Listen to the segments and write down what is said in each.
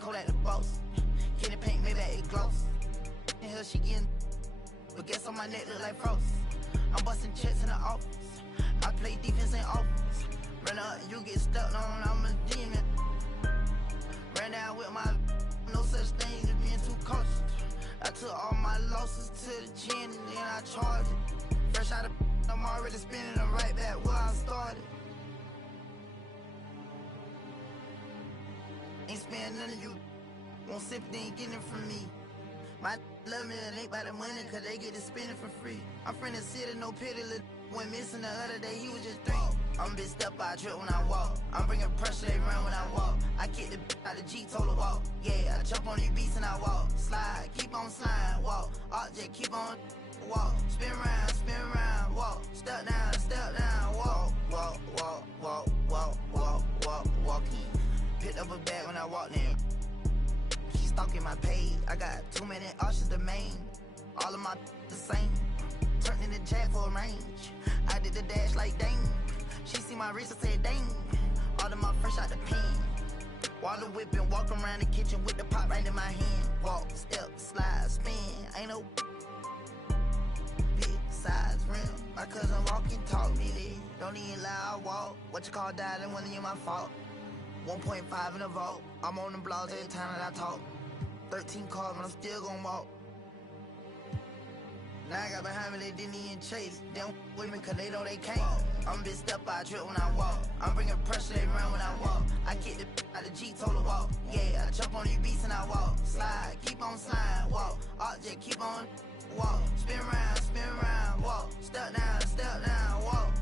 cold at the boss. Candy paint, maybe it gloss. In here she getting, but guess on my neck look like frost. I'm busting checks in the office. I play defense in office. Run up, you get stuck on, I'm a demon. Ran down with my, no such thing as being too cautious. I took all my losses to the chin and then I charged it. Fresh out of, I'm already spinning them right back where I started. Ain't spending none of you. Won't sympathy, ain't getting it from me. My love me, it ain't by the money, cause they get to spend it for free. I'm from the city, no pity, went missing the other day, he was just 3. I'm a bitch step I trip when I walk. I'm bringing pressure, they run when I walk. I kick the out the G, told her walk. Yeah, I jump on these beats and I walk. Slide, keep on sliding, walk. Object, keep on walk. Spin around, walk. Step down, walk. Walk, walk, walk, walk, walk, walk, walking. Picked up a bag when I walked in. She stalking my page. I got too many options to main. All of my the same. Turned in the jack for a range. I did the dash like dang. She see my wrist and said dang. All of my fresh out the pen. Water whipping, walk around the kitchen with the pot right in my hand. Walk, step, slide, spin. Ain't no big size rim. My cousin walking taught me this. Don't even lie, I walk. What you call died and wasn't even my fault. 1.5 in the vault. I'm on them blogs every time that I talk. 13 cars, but I'm still gon' walk. Now I got behind me, they didn't even chase. They don't with me cause they know they can't. I'm a bitch step I trip when I walk. I'm bringing pressure, they run when I walk. I kick the out the G, told her walk. Yeah, I jump on these beats and I walk. Slide, keep on sliding, walk. Object, keep on walk. Spin around, walk. Step down, walk.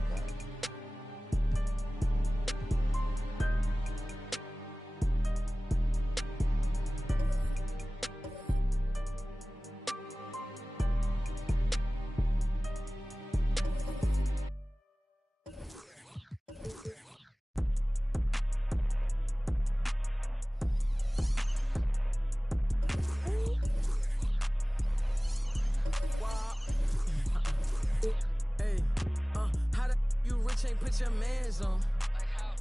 Put your mans on.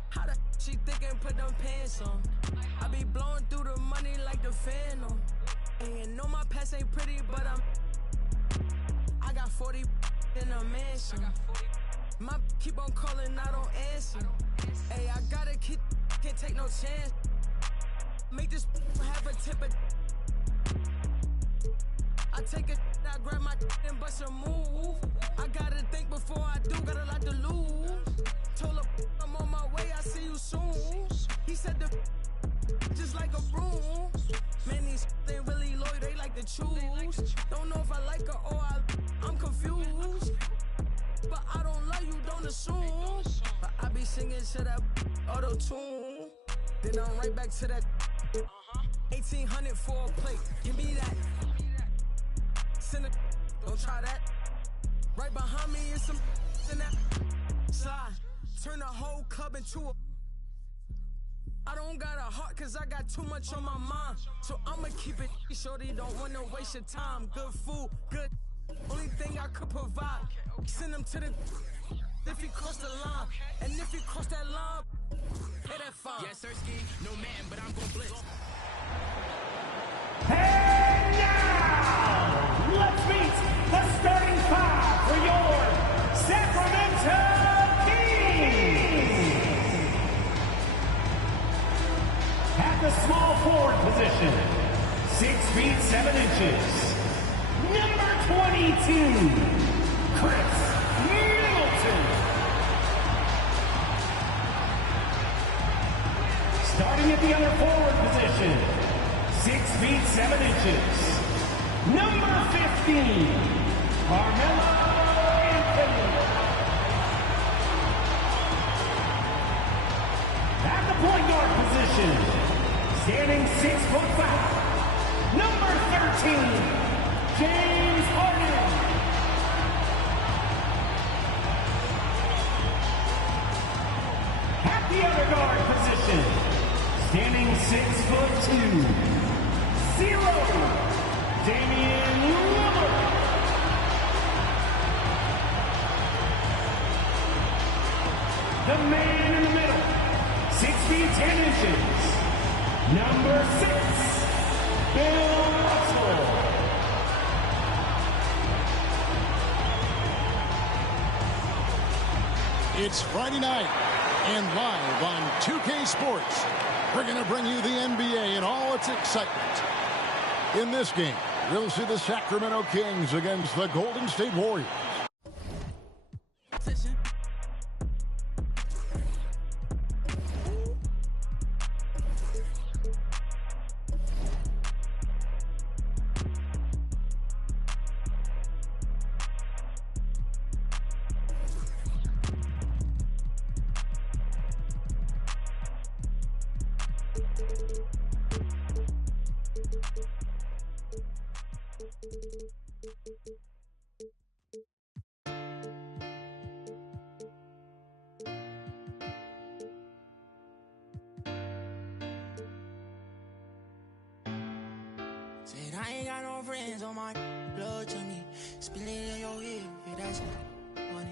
How the she think and put them pants on? I be blowing through the money like the Phantom. And know my past ain't pretty, but I got 40 in a mansion. My keep on calling, I don't answer. Hey, I gotta keep, can't take no chance. Make this have a tip of. I take a, I grab my and bust a move. I gotta think before I do, got a lot to lose. Told her I'm on my way, I see you soon. He said the just like a broom. Man, these ain't really loyal, they like to choose. Don't know if I like her or I'm confused. But I don't love you, don't assume. But I be singing to that auto-tune. Then I'm right back to that 1800 for a plate. Give me that. Don't try that. Right behind me is some in that slide. Turn the whole club into a. I don't got a heart cause I got too much on my mind. So I'ma keep it shorty, don't wanna waste your time. Good food, good. Only thing I could provide. Send him to the. If he cross the line. And if he cross that line, pay that fine. Yes, sir, ski. No man, but I'm gon' blitz. And now, let's meet the starting 5 for your Sacramento Kings. At the small forward position, 6 feet 7 inches, number 22, Khris Middleton. Starting at the other forward position, 6 feet 7 inches, number 15, Carmelo. At the point guard position, standing 6'5", number 13, James Harden. At the other guard position, standing 6'2", 0, Damian Lillard. The man in the middle, 6 feet 10 inches, Number 6, Bill Russell. It's Friday night, and live on 2K Sports, we're going to bring you the NBA and all its excitement. In this game, we'll see the Sacramento Kings against the Golden State Warriors. Said I ain't got no friends on my blood to me. Spill it in your head, yeah, that's money.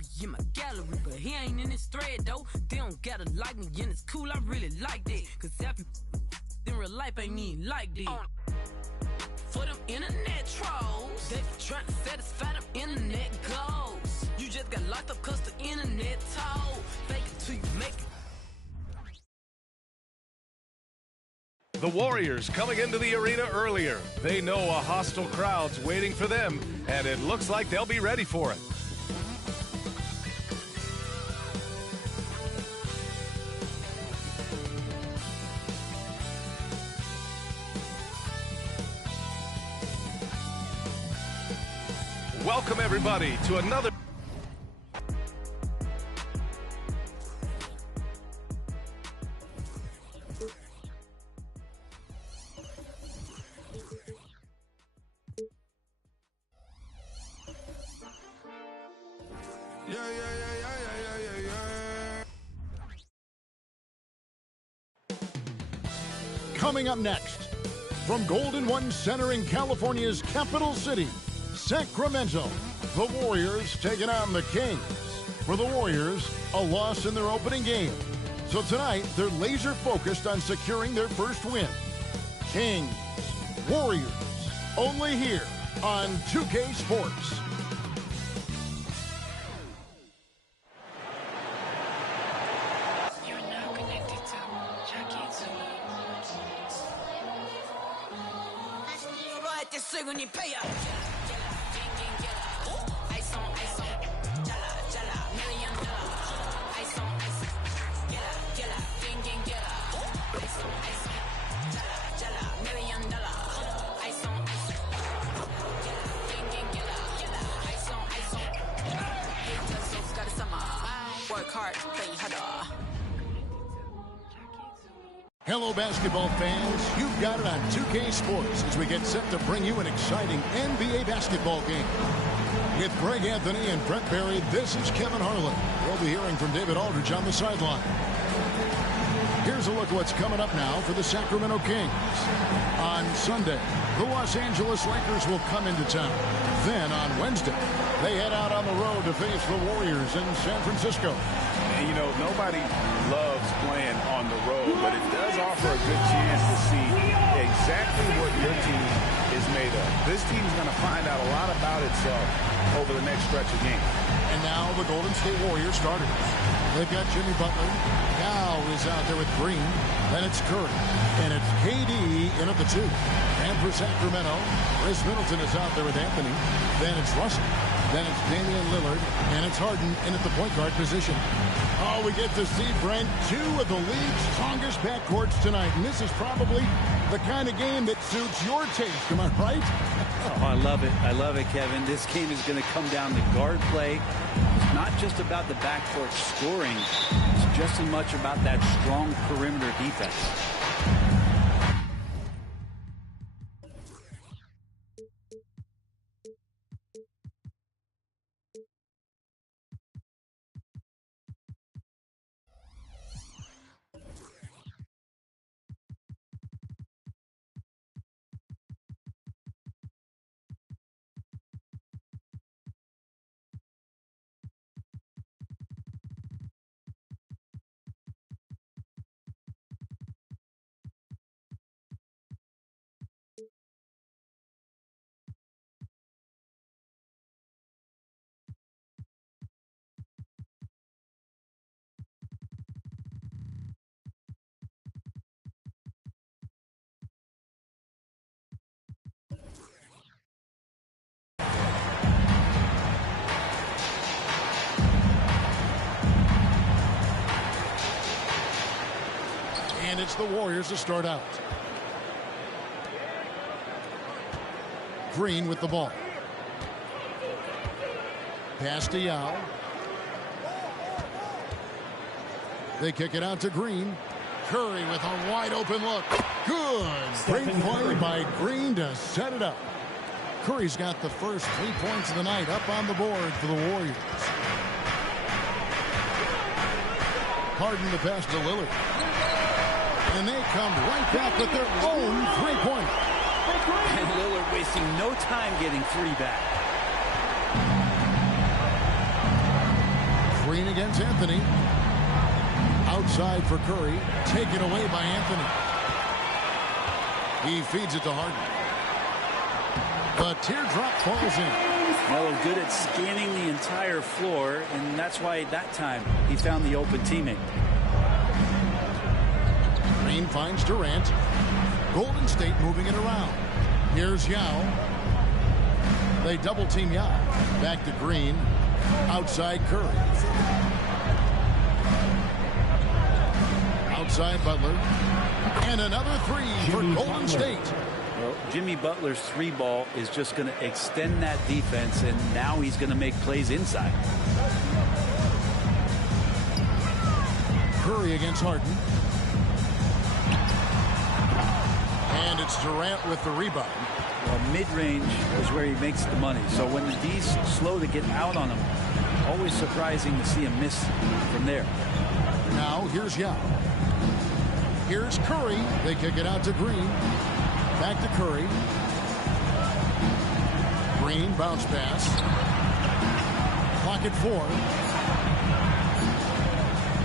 be in my gallery, but he ain't in this thread, though. They don't gotta like me, and it's cool, I really like that. Cause after in real life ain't even like that. For them internet trolls, they trying to satisfy them internet goals. You just got locked up cause the internet told. Fake it till you make it. The Warriors coming into the arena earlier. They know a hostile crowd's waiting for them, and it looks like they'll be ready for it. Welcome, everybody, to another... Coming up next, from Golden One Center in California's capital city, Sacramento, the Warriors taking on the Kings. For the Warriors, a loss in their opening game. So tonight, they're laser focused on securing their first win. Kings, Warriors, only here on 2K Sports. Hello, basketball fans. You've got it on 2K Sports as we get set to bring you an exciting NBA basketball game. With Greg Anthony and Brent Barry, this is Kevin Harlan. We'll be hearing from David Aldridge on the sideline. Here's a look at what's coming up now for the Sacramento Kings. On Sunday, the Los Angeles Lakers will come into town. Then on Wednesday, they head out on the road to face the Warriors in San Francisco. And, you know, nobody loves playing on the road, but it does offer a good chance to see exactly what your team is made of. This team's going to find out a lot about itself over the next stretch of games. And now the Golden State Warriors starters. They've got Jimmy Butler. Now is out there with Green. Then it's Curry. And it's KD in at the 2. And for Sacramento, Khris Middleton is out there with Anthony. Then it's Russell. Then it's Damian Lillard. And it's Harden in at the point guard position. Oh, we get to see, Brent, 2 of the league's strongest backcourts tonight. And this is probably the kind of game that suits your taste. Am I right? Oh, I love it. I love it, Kevin. This game is going to come down to guard play. It's not just about the backcourt scoring. It's just as much about that strong perimeter defense. And it's the Warriors to start out. Green with the ball. Pass to Yao. They kick it out to Green. Curry with a wide open look. Good. Great play by Green to set it up. Curry's got the first 3 points of the night up on the board for the Warriors. Harden the pass to Lillard. And they come right back with their own three-pointer. And Lillard wasting no time getting 3 back. Green against Anthony. Outside for Curry. Taken away by Anthony. He feeds it to Harden. The teardrop falls in. Melo good at scanning the entire floor, and that's why that time he found the open teammate. Green finds Durant. Golden State moving it around. Here's Yao. They double team Yao. Back to Green. Outside Curry. Outside Butler. And another three for Golden State. Well, Jimmy Butler's three ball is just going to extend that defense, and now he's going to make plays inside. Curry against Harden. And it's Durant with the rebound. Well, mid-range is where he makes the money. So when the D's slow to get out on him, always surprising to see him miss from there. Now here's Yao. Here's Curry. They kick it out to Green. Back to Curry. Green bounce pass. Clock at 4.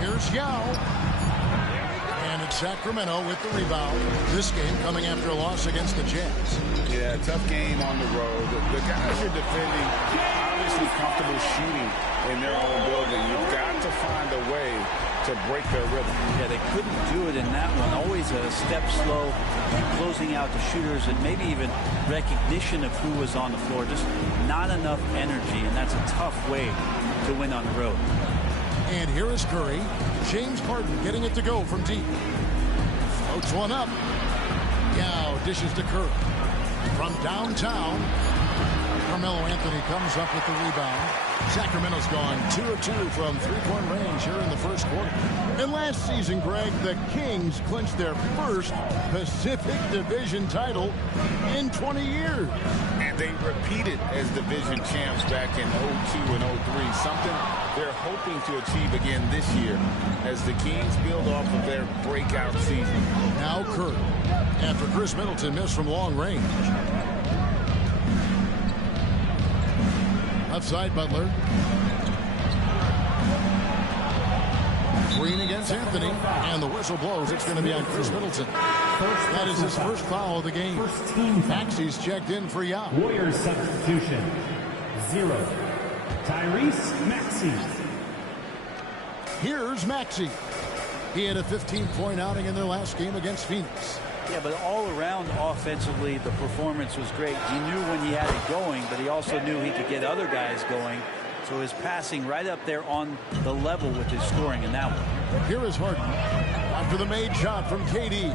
Here's Yao. And it's Sacramento with the rebound. This game coming after a loss against the Jazz. Yeah, tough game on the road. The guys are defending, obviously comfortable shooting in their own building. You've got to find a way to break their rhythm. Yeah, they couldn't do it in that one. Always a step slow, closing out the shooters, and maybe even recognition of who was on the floor. Just not enough energy, and that's a tough way to win on the road. And here is Curry. James Harden getting it to go from deep. Floats one up. Yao dishes to Curry. From downtown, Carmelo Anthony comes up with the rebound. Sacramento's gone 2 of 2 from three-point range here in the first quarter. And last season, Greg, the Kings clinched their first Pacific Division title in 20 years. And they repeated as division champs back in 02 and 03, something they're hoping to achieve again this year as the Kings build off of their breakout season. Now Curry, after Khris Middleton missed from long range. Outside Butler. Green against Anthony. And the whistle blows. It's going to be on Khris Middleton. That is his first foul of the game. Maxey's checked in for Yao. Warriors substitution. 0. Tyrese Maxey. Here's Maxey. He had a 15-point outing in their last game against Phoenix. Yeah, but all around offensively, the performance was great. He knew when he had it going, but he also knew he could get other guys going. So his passing right up there on the level with his scoring in that one. Here is Harden after the made shot from KD.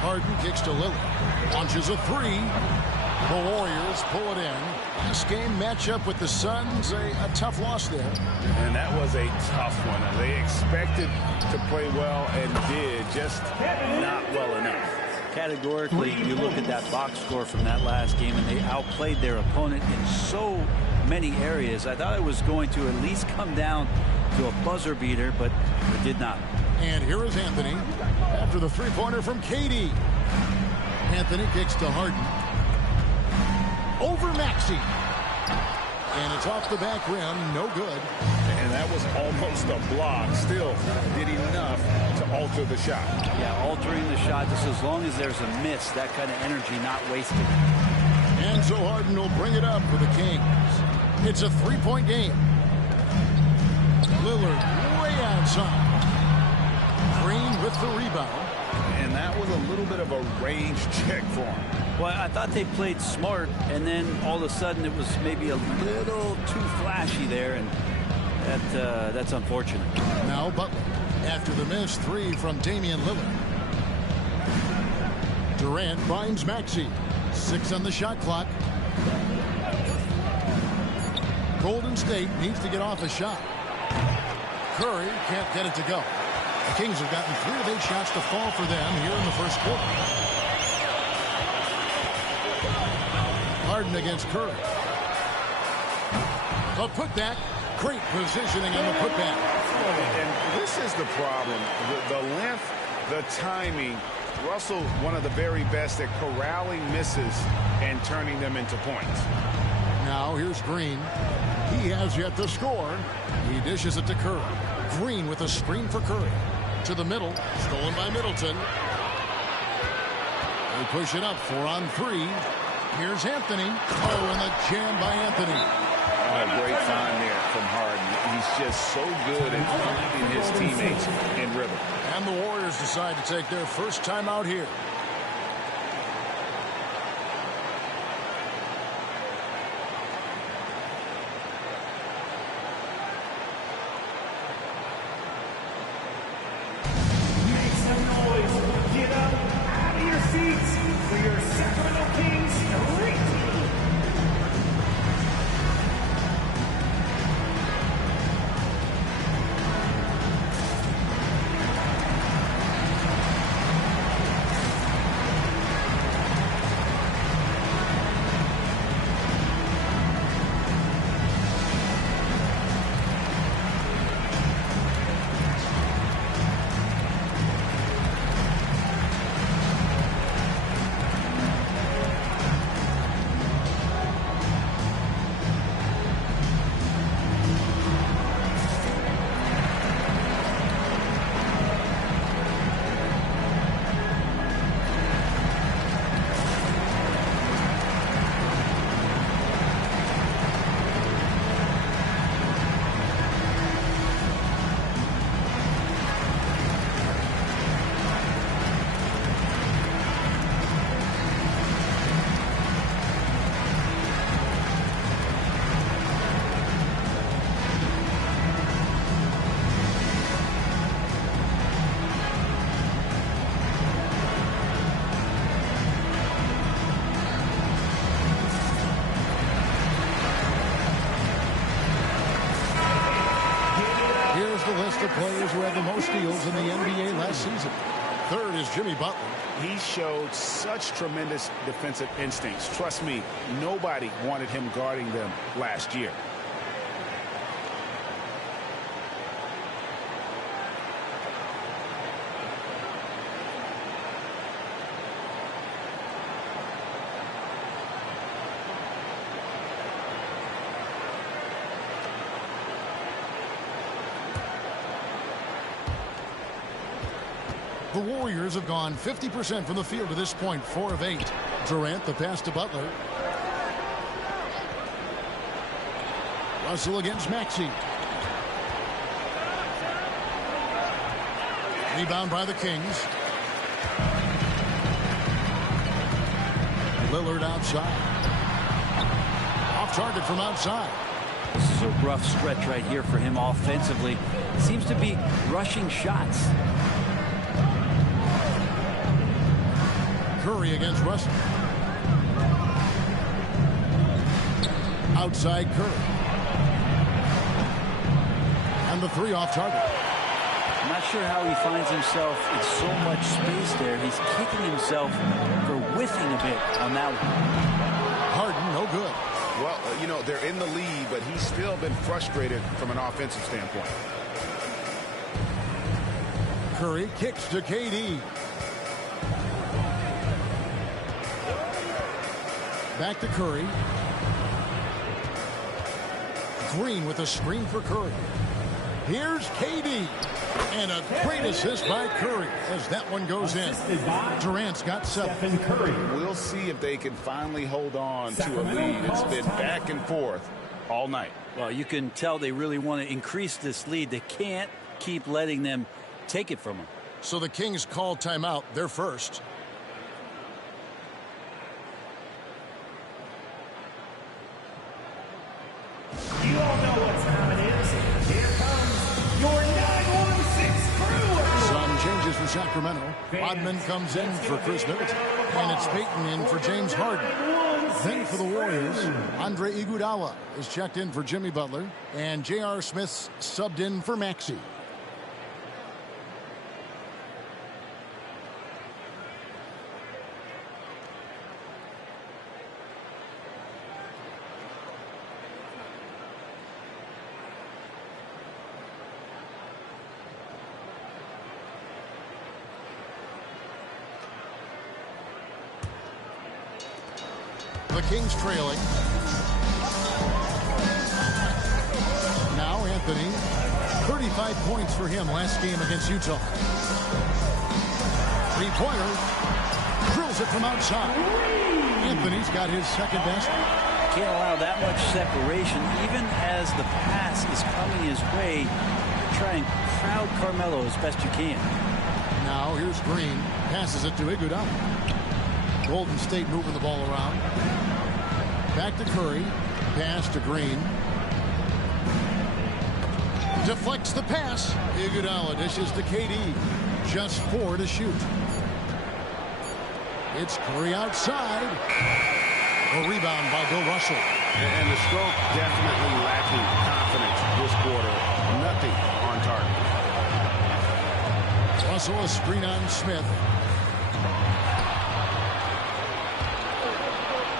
Harden kicks to Lillard. Launches a three. The Warriors pull it in. Last game matchup with the Suns, a tough loss there. And that was a tough one. They expected to play well and did, just not well enough. Categorically, you look at that box score from that last game, and they outplayed their opponent in so many areas. I thought it was going to at least come down to a buzzer beater, but it did not. And here is Anthony after the three-pointer from KD. Anthony kicks to Harden. Over Maxey. And it's off the back rim. No good. And that was almost a block. Still did enough to alter the shot. Yeah, altering the shot just as long as there's a miss. That kind of energy not wasted. And so Harden will bring it up for the Kings. It's a three-point game. Lillard way outside. Green with the rebound. And that was a little bit of a range check for him. Well, I thought they played smart, and then all of a sudden it was maybe a little too flashy there, and that's unfortunate. Now Butler after the missed three from Damian Lillard. Durant finds Maxey. 6 on the shot clock. Golden State needs to get off a shot. Curry can't get it to go. The Kings have gotten 3 of 8 shots to fall for them here in the first quarter. Harden against Curry. The putback. Great positioning on the putback. And this is the problem. The length, the timing. Russell, one of the very best at corralling misses and turning them into points. Now here's Green. He has yet to score. He dishes it to Curry. Green with a screen for Curry. To the middle. Stolen by Middleton. They push it up. 4 on 3. Here's Anthony. Oh, and the jam by Anthony. Oh, great find there from Harden. He's just so good at finding his teammates in rhythm. And the Warriors decide to take their first time out here. Make some noise. Get up out of your seats for your Sacramento Kings street team. The list of players who had the most steals in the NBA last season. Third is Jimmy Butler. He showed such tremendous defensive instincts. Trust me, nobody wanted him guarding them last year. The Warriors have gone 50% from the field to this point, 4 of 8. Durant, the pass to Butler. Russell against Maxey. Rebound by the Kings. Lillard outside. Off target from outside. This is a rough stretch right here for him offensively. Seems to be rushing shots. Curry against Russell. Outside Curry. And the 3 off target. I'm not sure how he finds himself in so much space there. He's kicking himself for whiffing a bit on that one. Harden, no good. Well, you know, they're in the lead, but he's still been frustrated from an offensive standpoint. Curry kicks to KD. Back to Curry. Green with a screen for Curry. Here's KD. And a great assist by Curry as that one goes in. Durant's got 7. We'll see if they can finally hold on to a lead. It's been back and forth all night. Well, you can tell they really want to increase this lead. They can't keep letting them take it from them. So the Kings call timeout. They're first. You all know what time it is. Here comes your 916 crew. Some changes for Sacramento. Rodman comes in for Khris Middleton. And it's Payton in for James Harden. Then for the Warriors, Andre Iguodala is checked in for Jimmy Butler. And J.R. Smith's subbed in for Maxey. The Kings trailing. Anthony, 35 points for him last game against Utah. Three-pointer, drills it from outside. Anthony's got his second best. Can't allow that much separation, even as the pass is coming his way. Try and crowd Carmelo as best you can. Now here's Green, passes it to Iguodala. Golden State moving the ball around. Back to Curry, pass to Green. Deflects the pass. Iguodala dishes to KD. Just 4 to shoot. It's Curry outside. A rebound by Bill Russell. And the stroke definitely lacking confidence this quarter. Nothing on target. Russell a screen on Smith.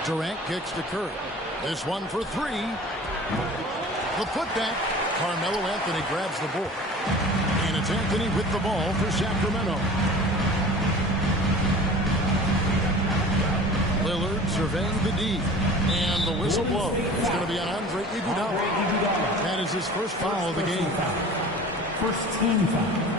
Durant kicks to Curry. This one for 3. The putback. Carmelo Anthony grabs the board. And it's Anthony with the ball for Sacramento. Lillard surveying the D. And the whistle blows. It's going to be on Andre Iguodala. That is his first foul of the game. First team foul.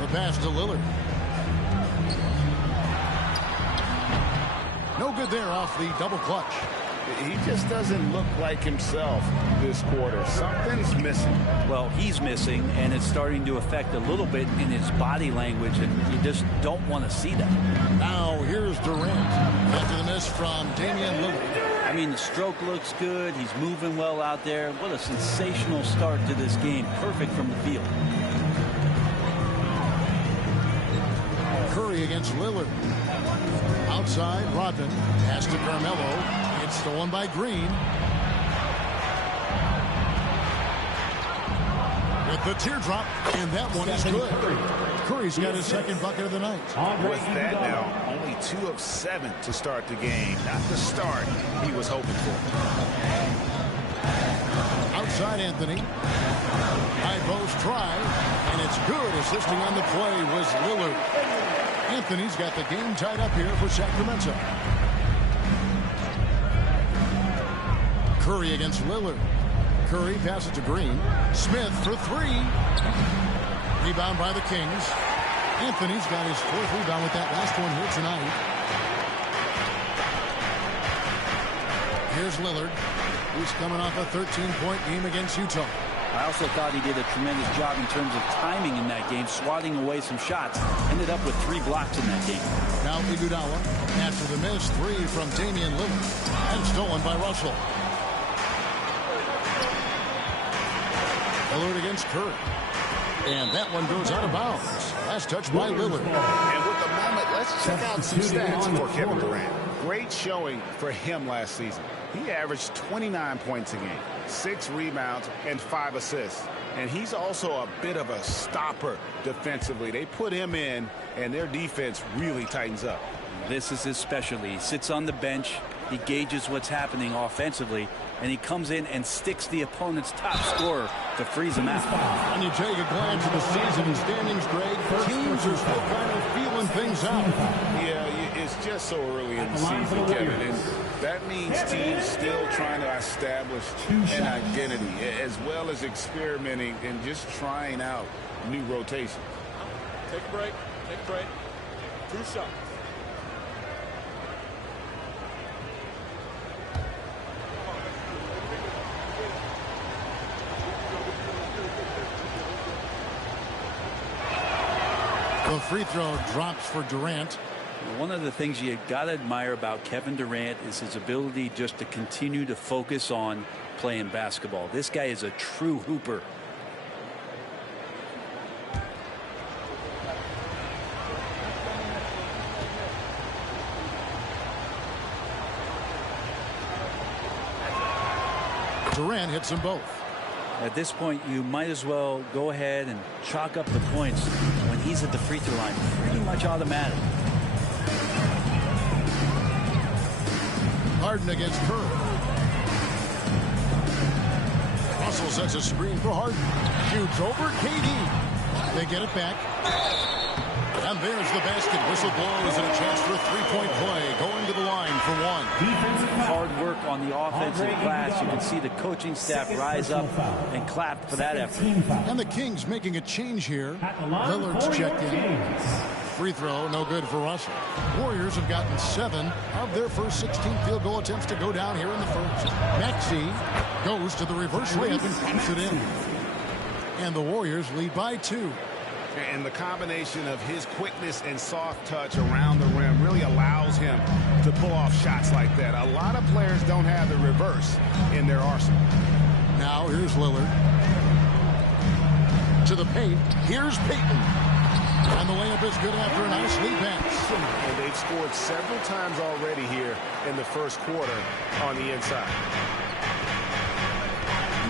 The pass to Lillard. No good there off the double clutch. He just doesn't look like himself this quarter. Something's missing. Well, he's missing, and it's starting to affect a little bit in his body language, and you just don't want to see that. Now here's Durant after the miss from Damian Lillard. I mean, the stroke looks good. He's moving well out there. What a sensational start to this game. Perfect from the field. Curry against Lillard. Outside, Rodman. Pass to Carmelo. It's stolen by Green. With the teardrop, and that one is good. Curry's got his second bucket of the night. With that now, only 2 of 7 to start the game. Not the start he was hoping for. Outside Anthony. High post try, and it's good. Assisting on the play was Lillard. Anthony's got the game tied up here for Sacramento. Curry against Lillard. Curry passes to Green. Smith for 3. Rebound by the Kings. Anthony's got his 4th rebound with that last one here tonight. Here's Lillard, who's coming off a 13-point game against Utah. I also thought he did a tremendous job in terms of timing in that game, swatting away some shots. Ended up with 3 blocks in that game. Now Iguodala, after the miss, 3 from Damian Lillard, and stolen by Russell. Lillard against Curry. And that one goes out of bounds. Last touch by Lillard. And with the moment, let's check out some stats for Kevin Durant. Great showing for him last season. He averaged 29 points a game, 6 rebounds, and 5 assists. And he's also a bit of a stopper defensively. They put him in, and their defense really tightens up. This is his specialty. He sits on the bench. He gauges what's happening offensively, and he comes in and sticks the opponent's top scorer to freeze him out. When you take a glance at the season standings, Greg, teams are still kind of feeling things out. Yeah, it's just so early in the season, Kevin, and that means teams still trying to establish an identity, as well as experimenting and just trying out new rotations. Take a break. Take a break. 2 shots. The free throw drops for Durant. One of the things you got to admire about Kevin Durant is his ability just to continue to focus on playing basketball. This guy is a true hooper. Durant hits them both. At this point, you might as well go ahead and chalk up the points when he's at the free throw line. Pretty much automatic. Harden against Curry. Russell sets a screen for Harden. Shoots over KD. They get it back. And there's the basket. Whistle blows and a chance for a three-point play. Going to the line for one. Hard work on the offensive glass. You can see the coaching staff rise up and clap for that effort. And the Kings making a change here. Lillard's checked in. Free throw, no good for Russell. Warriors have gotten 7 of their first 16 field goal attempts to go down here in the first. Maxey goes to the reverse layup and pops it in. And the Warriors lead by 2. And the combination of his quickness and soft touch around the rim really allows him to pull off shots like that. A lot of players don't have the reverse in their arsenal. Now here's Lillard. To the paint. Here's Payton. And the layup is good after a nice lead pass. And they've scored several times already here in the first quarter on the inside.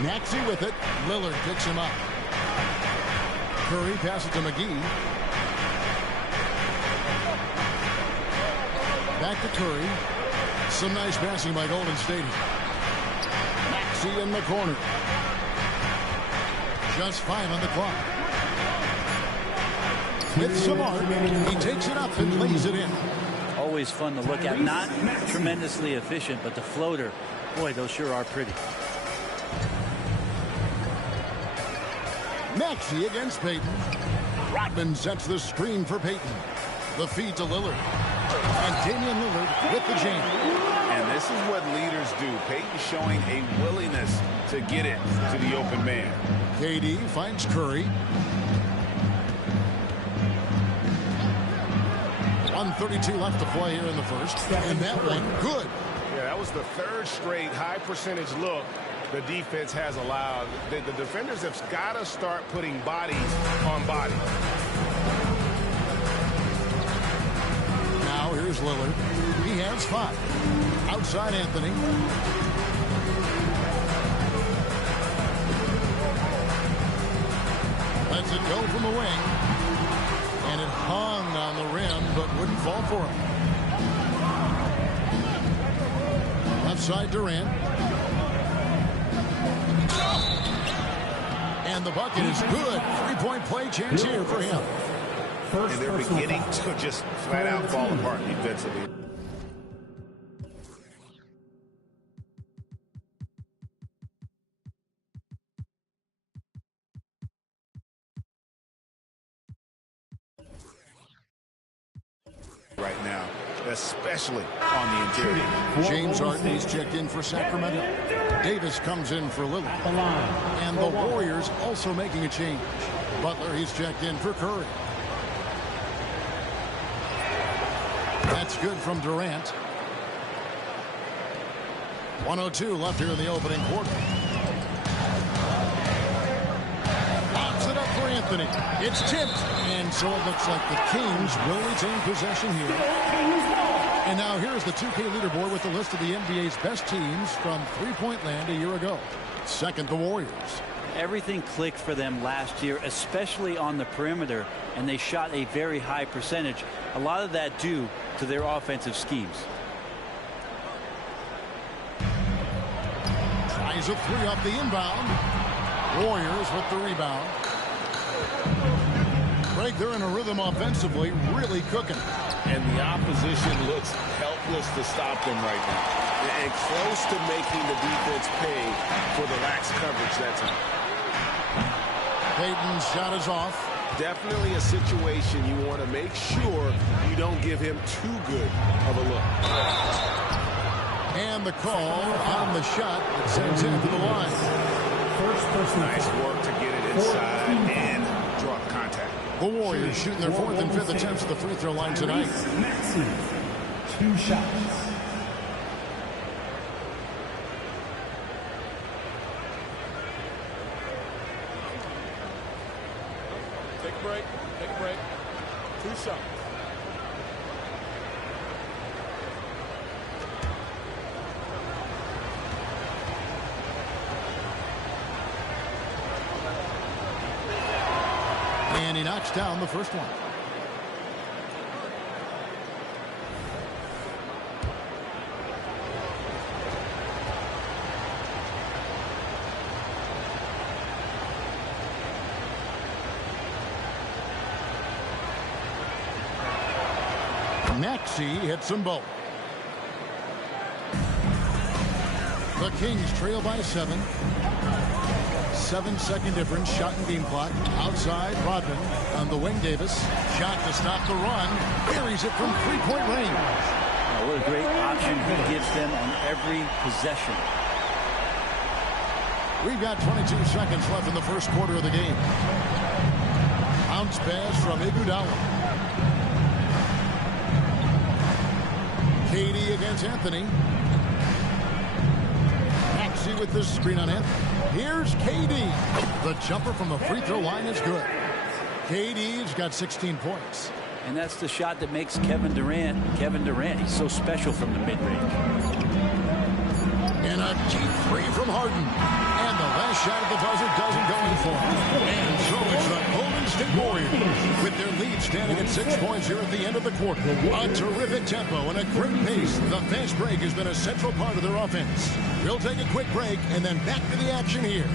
Maxey with it. Lillard picks him up. Curry passes to McGee. Back to Curry. Some nice passing by Golden State. Maxey in the corner. Just 5 on the clock. With some art, he takes it up and lays it in. Always fun to look at. Not tremendously efficient, but the floater, boy, those sure are pretty. Maxey against Payton. Rodman sets the screen for Payton. The feed to Lillard. And Damian Lillard with the jam. And this is what leaders do. Payton showing a willingness to get it to the open man. KD finds Curry. 1:32 left to play here in the first. And that one, good. Yeah, that was the 3rd straight high percentage look the defense has allowed. The defenders have got to start putting bodies on bodies. Now here's Lillard. He has 5. Outside Anthony. Lets it go from the wing. And it hung on the rim, but wouldn't fall for him. Left side Durant. And the bucket is good. 3-point play chance here for him. And they're beginning to just flat out fall apart defensively. Right now, especially on the interior. James Harden is checked in for Sacramento. Davis comes in for Lillard. And the Warriors also making a change. Butler, he's checked in for Curry. That's good from Durant. 1:02 left here in the opening quarter. Pops it up for Anthony. It's tipped. And so it looks like the Kings will retain possession here. And now here's the 2K leaderboard with the list of the NBA's best teams from three-point land a year ago. Second, the Warriors. Everything clicked for them last year, especially on the perimeter, and they shot a very high percentage. A lot of that due to their offensive schemes. Tries a 3 off the inbound. Warriors with the rebound. Greg, they're in a rhythm offensively, really cooking. And the opposition looks helpless to stop them right now. And close to making the defense pay for the lax coverage that time. Payton's shot is off. Definitely a situation you want to make sure you don't give him too good of a look. And the call on the shot that sends him to the line. Nice work to get it inside and draw contact. The Warriors shooting their 4th and 5th attempts at the free throw line tonight. 2 shots. Take a break. Take a break. 2 shots. And he knocks down the first one. Maxey hits them both. The Kings trail by 7. 7-second difference. Shot and game clock. Outside, Rodman on the wing. Davis. Shot to stop the run. Buries it from three-point range. Oh, what a great option he gives them on every possession. We've got 22 seconds left in the first quarter of the game. Bounce pass from Dolla. KD against Anthony. Maxey with the screen on Anthony. Here's KD. The jumper from the free throw line is good. KD's got 16 points. And that's the shot that makes Kevin Durant. He's so special from the mid-range. And a deep three from Harden. And the last shot at the buzzer doesn't go in for him. And so it's the Golden State Warriors with their lead standing at 6 points here at the end of the quarter. A terrific tempo and a great pace. The fast break has been a central part of their offense. We'll take a quick break and then back to the action here.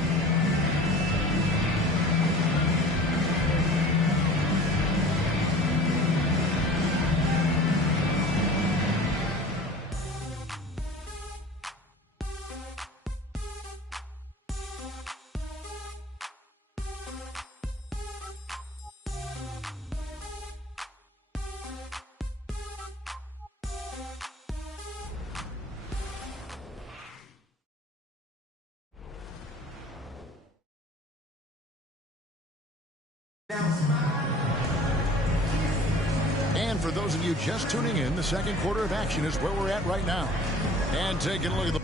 And for those of you just tuning in, the second quarter of action is where we're at right now. And taking a look at the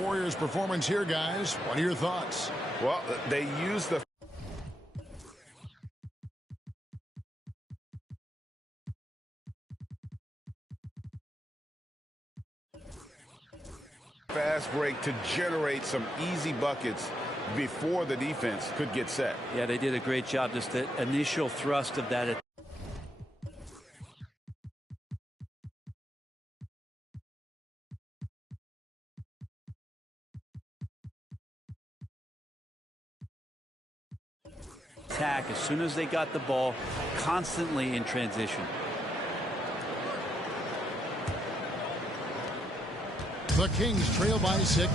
Warriors performance here, guys. What are your thoughts? Well, they used the fast break to generate some easy buckets before the defense could get set. Yeah, they did a great job. Just the initial thrust of that. Attack as soon as they got the ball, constantly in transition. The Kings trail by 6.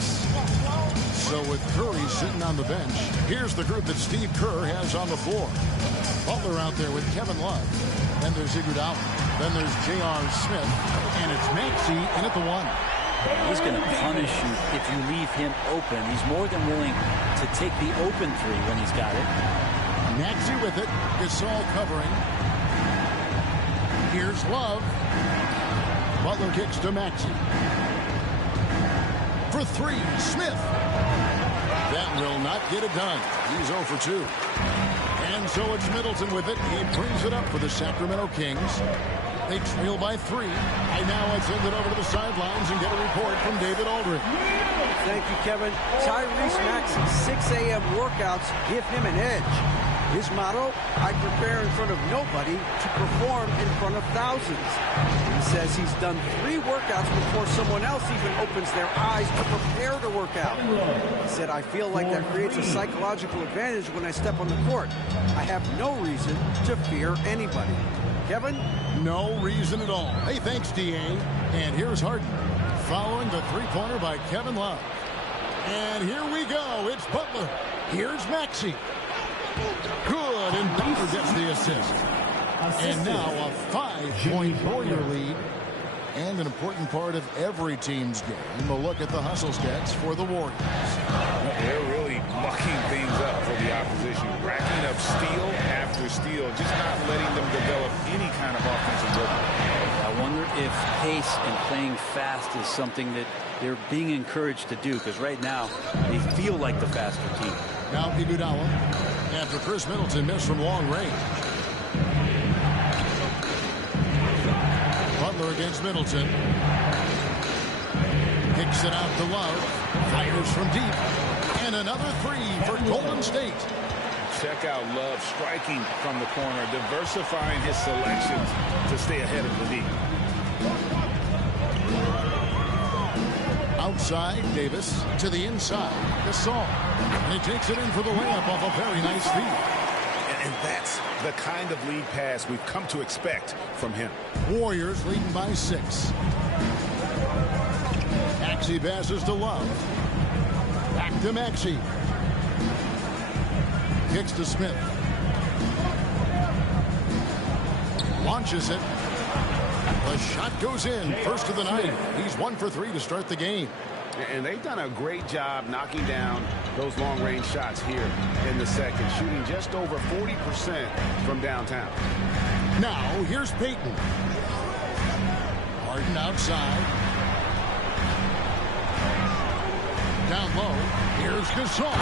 So with Curry sitting on the bench, here's the group that Steve Kerr has on the floor. Butler out there with Kevin Love. Then there's Dolla. Then there's J.R. Smith. And it's Maxey in at the 1. He's going to punish you if you leave him open. He's more than willing to take the open three when he's got it. Maxey with it. Gasol covering. Here's Love. Butler kicks to Maxey. For 3, Smith. That will not get it done. He's 0 for 2. And so it's Middleton with it. He brings it up for the Sacramento Kings. They trail by 3. And now let's send it over to the sidelines and get a report from David Aldridge. Thank you, Kevin. Tyrese Maxey's 6 a.m. workouts give him an edge. His motto, I prepare in front of nobody to perform in front of thousands. He says he's done 3 workouts before someone else even opens their eyes to prepare to work out. He said, I feel like that creates a psychological advantage when I step on the court. I have no reason to fear anybody. Kevin? No reason at all. Hey, thanks, D.A. And here's Harden, following the three-pointer by Kevin Love. And here we go. It's Butler. Here's Maxey. Good, and Butler gets the assist. And now a 5-point Warrior lead. And an important part of every team's game. A look at the hustle stats for the Warriors. They're really mucking things up for the opposition, racking up steal after steal, just not letting them develop any kind of offensive rhythm. I wonder if pace and playing fast is something that they're being encouraged to do, because right now they feel like the faster team. Now Iguodala after Khris Middleton missed from long range. Butler against Middleton. Kicks it out to Love. Fires from deep. And another three for Golden State. Check out Love striking from the corner, diversifying his selections to stay ahead of the D. Outside, Davis to the inside. Gasol. And he takes it in for the layup off a very nice feed. And that's the kind of lead pass we've come to expect from him. Warriors leading by 6. Maxey passes to Love. Back to Maxey. Kicks to Smith. Launches it. The shot goes in. First of the night. He's 1 for 3 to start the game. And they've done a great job knocking down those long-range shots here in the second, shooting just over 40% from downtown. Now, here's Payton. Harden outside. Down low. Here's Gasol.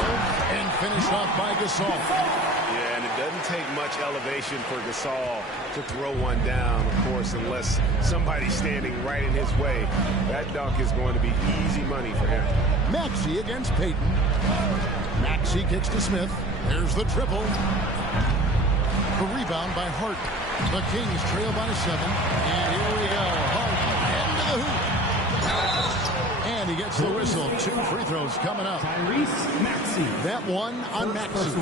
And finished off by Gasol. Yeah, and it doesn't take much elevation for Gasol to throw one down, of course, unless somebody's standing right in his way. That dunk is going to be easy money for him. Maxey against Payton. Maxey kicks to Smith. There's the triple. The rebound by Harden. The Kings trail by 7. And here we go. Harden into the hoop. And he gets the whistle. 2 free throws coming up. Tyrese Maxey. That one on Maxey.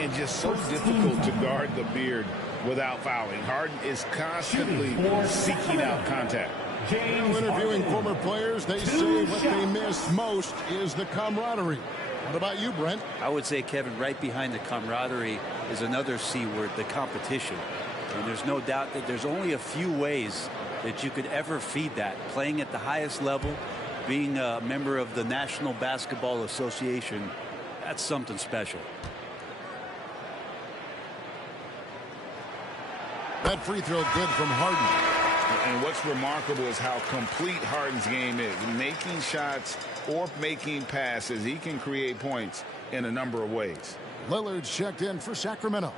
And just so difficult to guard the beard without fouling. Harden is constantly seeking out contact. Interviewing former players, they say what they miss most is the camaraderie. What about you, Brent? I would say, Kevin, right behind the camaraderie is another C word, the competition. And there's no doubt that there's only a few ways that you could ever feed that. Playing at the highest level, being a member of the National Basketball Association, that's something special. That free throw good from Harden. And what's remarkable is how complete Harden's game is. Making shots or making passes, he can create points in a number of ways. Lillard's checked in for Sacramento.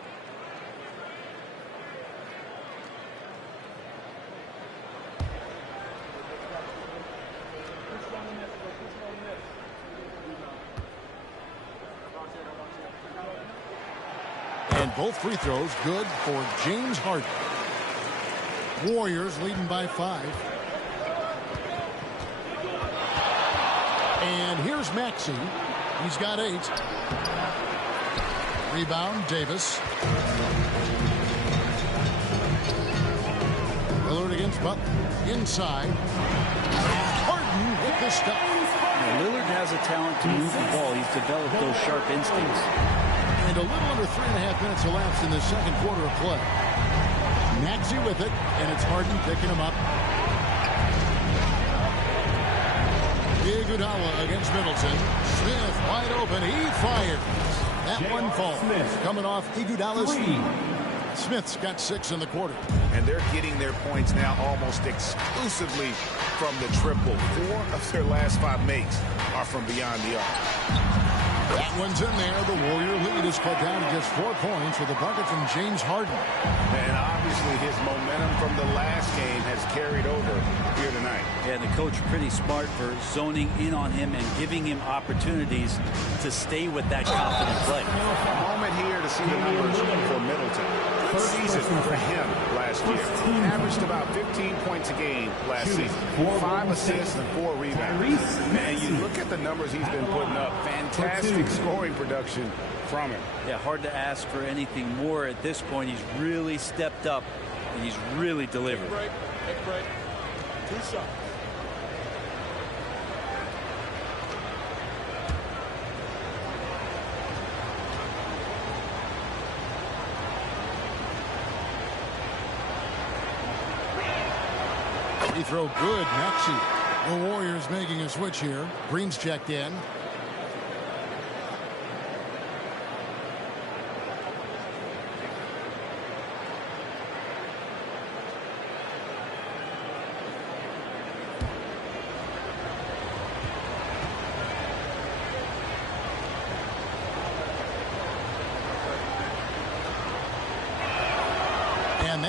And both free throws good for James Harden. Warriors leading by 5. And here's Maxey. He's got 8. Rebound, Davis. Lillard against Butler. Inside. Harden with the stop. Lillard has a talent to move the ball. He's developed those sharp instincts. And a little under 3.5 minutes elapsed in the second quarter of play. Maxey with it, and it's Harden picking him up. Iguodala against Middleton. Smith wide open. He fires. That one falls. Coming off Iguodala's feet. Smith's got 6 in the quarter. And they're getting their points now almost exclusively from the triple. 4 of their last 5 makes are from beyond the arc. That one's in there. The Warrior lead is cut down to just 4 points with a bucket from James Harden. And obviously his momentum from the last game has carried over here tonight. Yeah, the coach pretty smart for zoning in on him and giving him opportunities to stay with that confident play. A moment here to see the numbers for Middleton. Good season for him last year. Averaged about 15 points a game last season. 5 assists and 4 rebounds. And you look at the numbers he's been putting up. Fantastic scoring production from him. Yeah, hard to ask for anything more at this point. He's really stepped up and he's really delivered. Take a break. 2 shots. Free throw good, Maxey. The Warriors making a switch here. Green's checked in.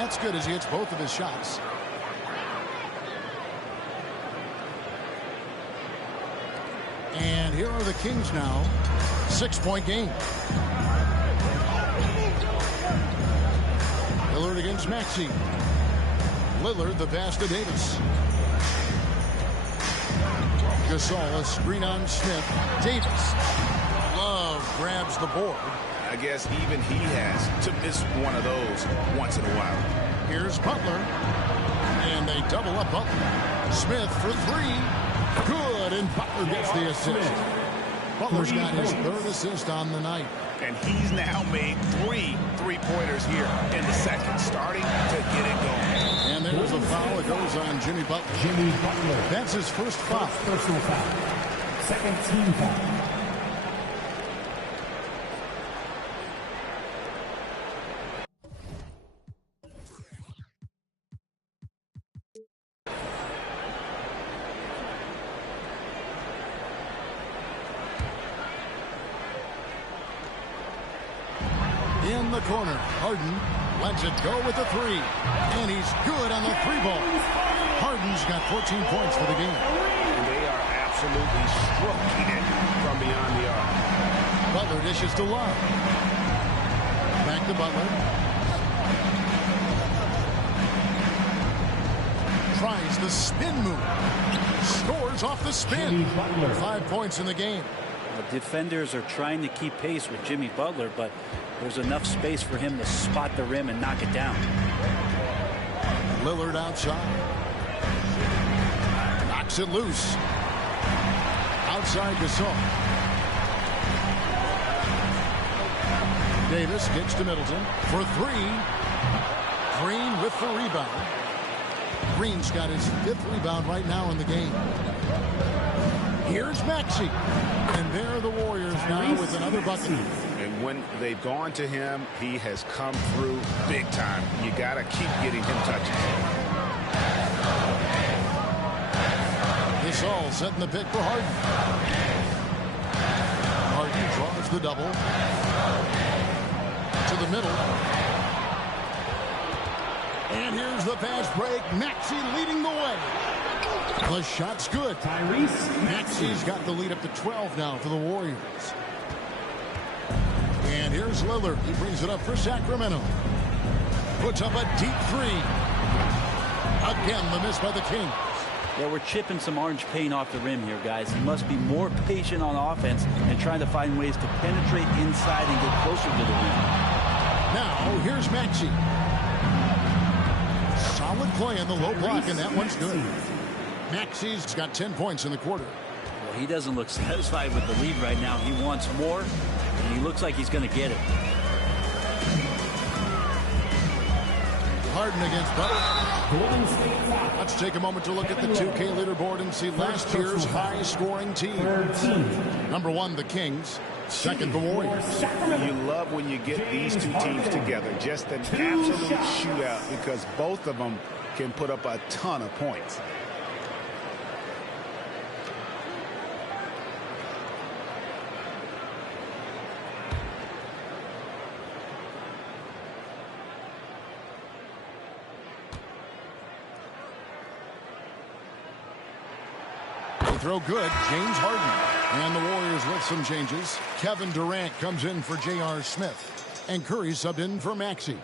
That's good as he hits both of his shots. And here are the Kings now. 6-point game. Lillard against Maxey. Lillard, the pass to Davis. Gasol, a screen on Smith. Davis. Love grabs the board. I guess even he has to miss one of those once in a while. Here's Butler. And they double up Butler. Smith for three. Good, and Butler gets the assist. Butler's got his third assist on the night. And he's now made 3 3-pointers here in the second, starting to get it going. And there's a foul. It goes on Jimmy Butler. Jimmy Butler. That's his first foul. Personal foul. Second team foul. In the corner, Harden lets it go with the three. And he's good on the three ball. Harden's got 14 points for the game. And they are absolutely stroking it from beyond the arc. Butler dishes to Love. Back to Butler. Tries the spin move. Scores off the spin. 5 points in the game. The defenders are trying to keep pace with Jimmy Butler, but there's enough space for him to spot the rim and knock it down. Lillard outside. Knocks it loose. Outside Gasol. Davis gets to Middleton for three. Green with the rebound. Green's got his 5th rebound right now in the game. Here's Maxey. And there are the Warriors now with another bucket. And when they've gone to him, he has come through big time. You got to keep getting him touches. Gasol setting the pick for Harden. Harden draws the double. To the middle. And here's the fast break. Maxey leading the way. The shot's good. Tyrese Maxey's got the lead up to 12 now for the Warriors. And here's Lillard. He brings it up for Sacramento. Puts up a deep three. Again, the miss by the Kings. Yeah, we're chipping some orange paint off the rim here, guys. He must be more patient on offense and trying to find ways to penetrate inside and get closer to the rim. Now, here's Maxey. Solid play in the low block, and that one's good. Maxey's got 10 points in the quarter. Well, he doesn't look satisfied with the lead right now. He wants more, and he looks like he's going to get it. Harden against Butler. Let's take a moment to look at the 2K leaderboard and see last year's high-scoring team. Number 1, the Kings. Second, the Warriors. You love when you get these two teams together. Just an absolute shootout because both of them can put up a ton of points. Throw good, James Harden. And the Warriors with some changes. Kevin Durant comes in for J.R. Smith. And Curry subbed in for Maxey.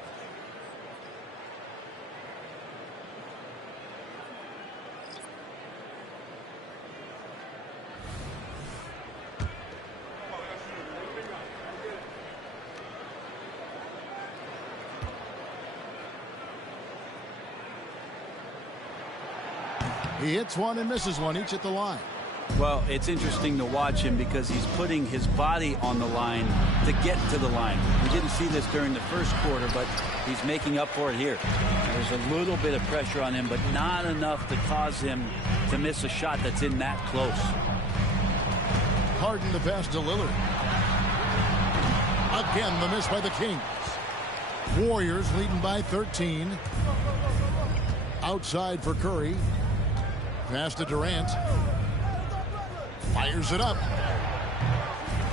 He hits one and misses one, each at the line. Well, it's interesting to watch him because he's putting his body on the line to get to the line. We didn't see this during the first quarter, but he's making up for it here. There's a little bit of pressure on him, but not enough to cause him to miss a shot that's in that close. Harden the pass to Lillard. Again, the miss by the Kings. Warriors leading by 13. Outside for Curry. Pass to Durant. Fires it up.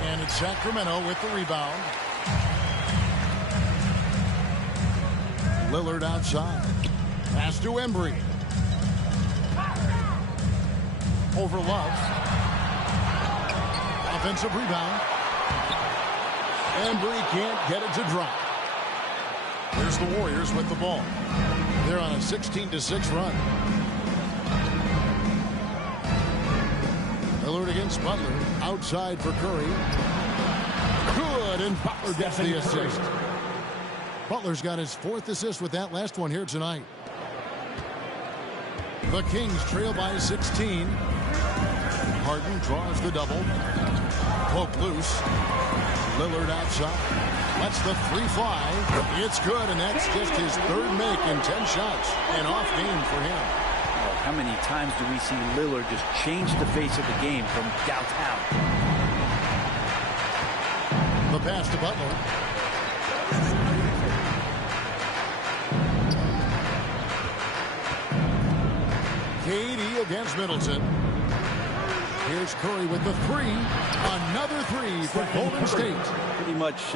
And it's Sacramento with the rebound. Lillard outside. Pass to Embry. Over Love. Offensive rebound. Embry can't get it to drop. Here's the Warriors with the ball. They're on a 16-6 run. Lillard against Butler. Outside for Curry. Good, and Butler gets the assist. Butler's got his 4th assist with that last one here tonight. The Kings trail by 16. Harden draws the double. Poke loose. Lillard outside. Lets the 3 fly. It's good, and that's just his 3rd make in 10 shots. An off game for him. Oh, how many times do we see Lillard just change the face of the game from downtown? The pass to Butler. KD against Middleton. Here's Curry with the 3. Another 3 for Golden State. Pretty much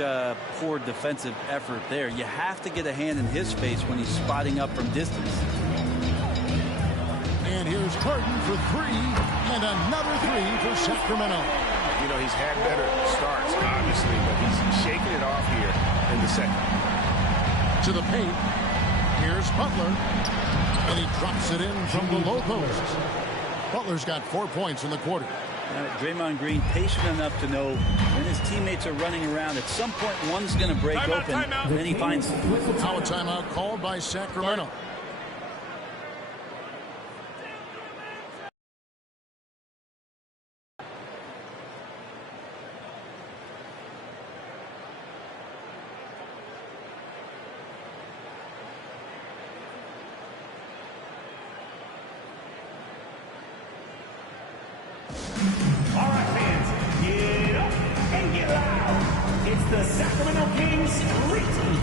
poor defensive effort there. You have to get a hand in his face when he's spotting up from distance. And here's Harden for 3. And another 3 for Sacramento. You know, he's had better starts, obviously, but he's shaking it off here in the second. To the paint. Here's Butler. And he drops it in from the low post. Butler's got 4 points in the quarter. Draymond Green patient enough to know when his teammates are running around, at some point one's going to break open, and then he finds it. Now a timeout called by Sacramento. All right, fans, get up and get loud. It's the Sacramento Kings reteam.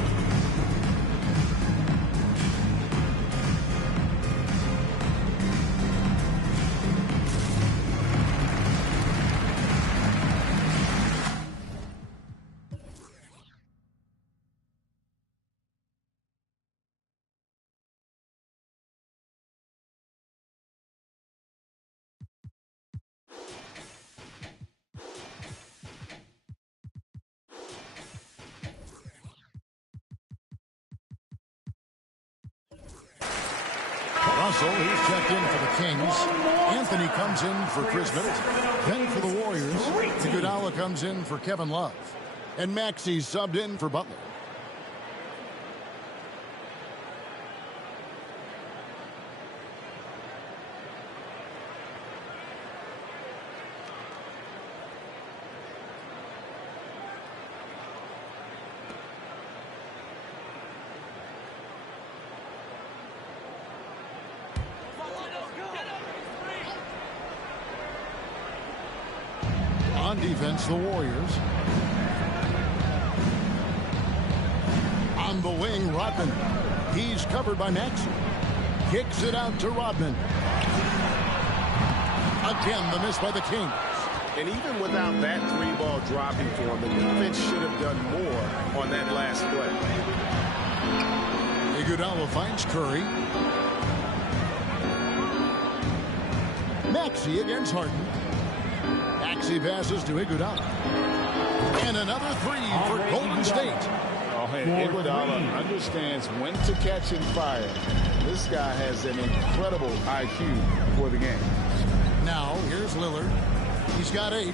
Russell, he's checked in for the Kings. Anthony comes in for Khris Middleton. Then for the Warriors, Iguodala comes in for Kevin Love. And Maxey subbed in for Butler. On defense, the Warriors. On the wing, Rodman. He's covered by Maxey. Kicks it out to Rodman. Again, the miss by the Kings. And even without that 3-ball dropping for him, the defense should have done more on that last play. Iguodala finds Curry. Maxey against Harden. Maxey passes to Iguodala. And another 3 for Golden State. Oh, and Iguodala understands when to catch and fire. This guy has an incredible IQ for the game. Now, here's Lillard. He's got 8.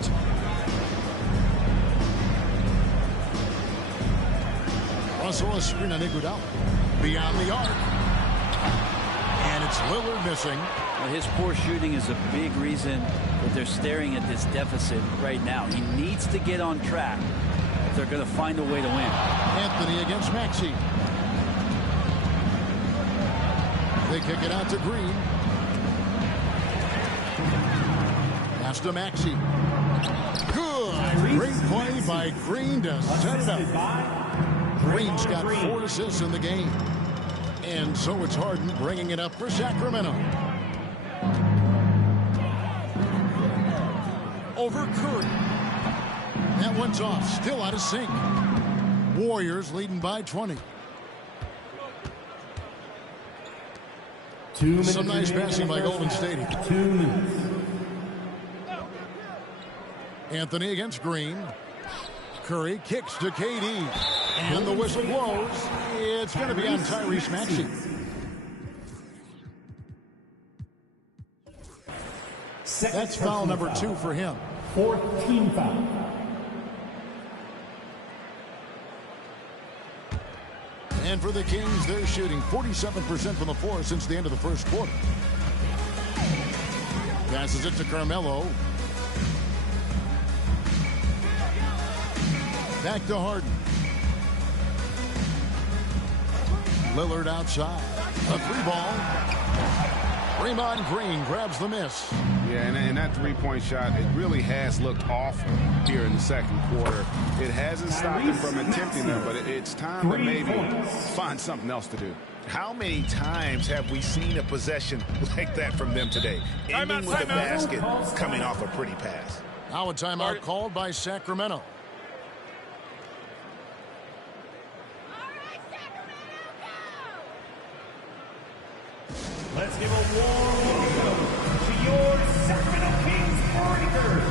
Russell, a screen on Iguodala. Beyond the arc. And it's Lillard missing. Well, his poor shooting is a big reason that they're staring at this deficit right now. He needs to get on track if they're going to find a way to win. Anthony against Maxey. They kick it out to Green. Pass to Maxey. Good. Great play by Green to set it up. Green's got 4 assists in the game. And so it's Harden bringing it up for Sacramento. Over Curry. That one's off. Still out of sync. Warriors leading by 20. 2 minutes. Some nice passing by Golden State. 2 minutes. Anthony against Green. Curry kicks to KD. And the whistle blows. It's going to be on Tyrese Maxey. That's foul number 2 for him. 4th team foul. And for the Kings, they're shooting 47% from the floor since the end of the first quarter. Passes it to Carmelo. Back to Harden. Lillard outside. A 3-ball. Draymond Green grabs the miss. Yeah, and that three-point shot, it really has looked awful here in the second quarter. It hasn't stopped him from attempting them, but it's time to maybe find something else to do. How many times have we seen a possession like that from them today? Ending with a basket, coming off a pretty pass. Now a timeout called by Sacramento. Let's give a warm welcome to your Sacramento Kings Breakers.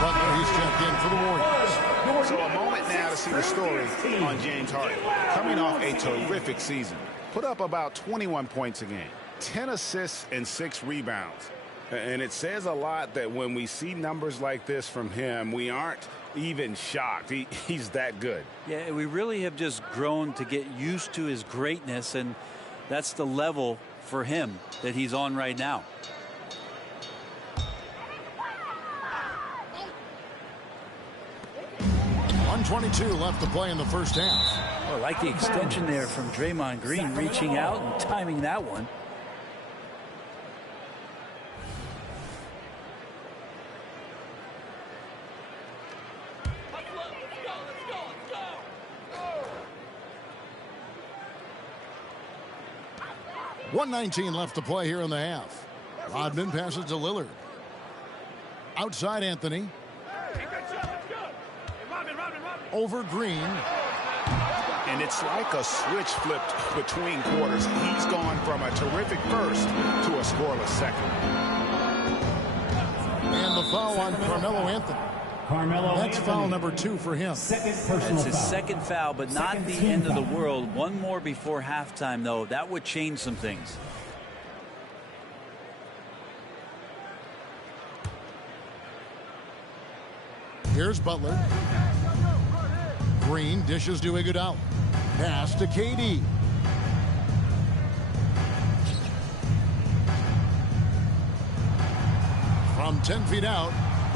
Butler, he's checked in for the Warriors. So a moment now to see the story on James Harden. Coming off a terrific season. Put up about 21 points a game. 10 assists and 6 rebounds. And it says a lot that when we see numbers like this from him, we aren't even shocked. He's that good. Yeah, we really have just grown to get used to his greatness, and that's the level for him that he's on right now. .122 left to play in the first half. Oh, I like the extension there from Draymond Green, reaching out and timing that one. .119 left to play here in the half. Rodman passes to Lillard. Outside Anthony. Over Green. And it's like a switch flipped between quarters. He's gone from a terrific first to a scoreless second. And the foul on Carmelo Anthony. That's foul number 2 for him. It's his second foul, but not the end of the world. One more before halftime, though. That would change some things. Here's Butler. Green dishes to Iguodala. Pass to KD. From 10 feet out,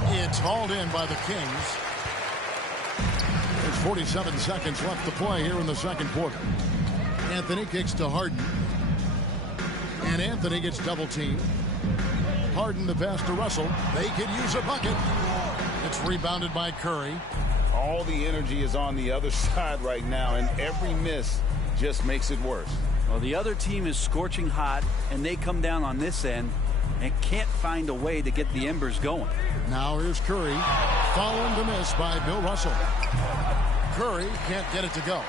it's hauled in by the Kings. There's 47 seconds left to play here in the second quarter. Anthony kicks to Harden. And Anthony gets double teamed. Harden the pass to Russell. They could use a bucket. It's rebounded by Curry. All the energy is on the other side right now, and every miss just makes it worse. Well, the other team is scorching hot, and they come down on this end and can't find a way to get the embers going. Now here's Curry, following the miss by Bill Russell. Curry can't get it to go.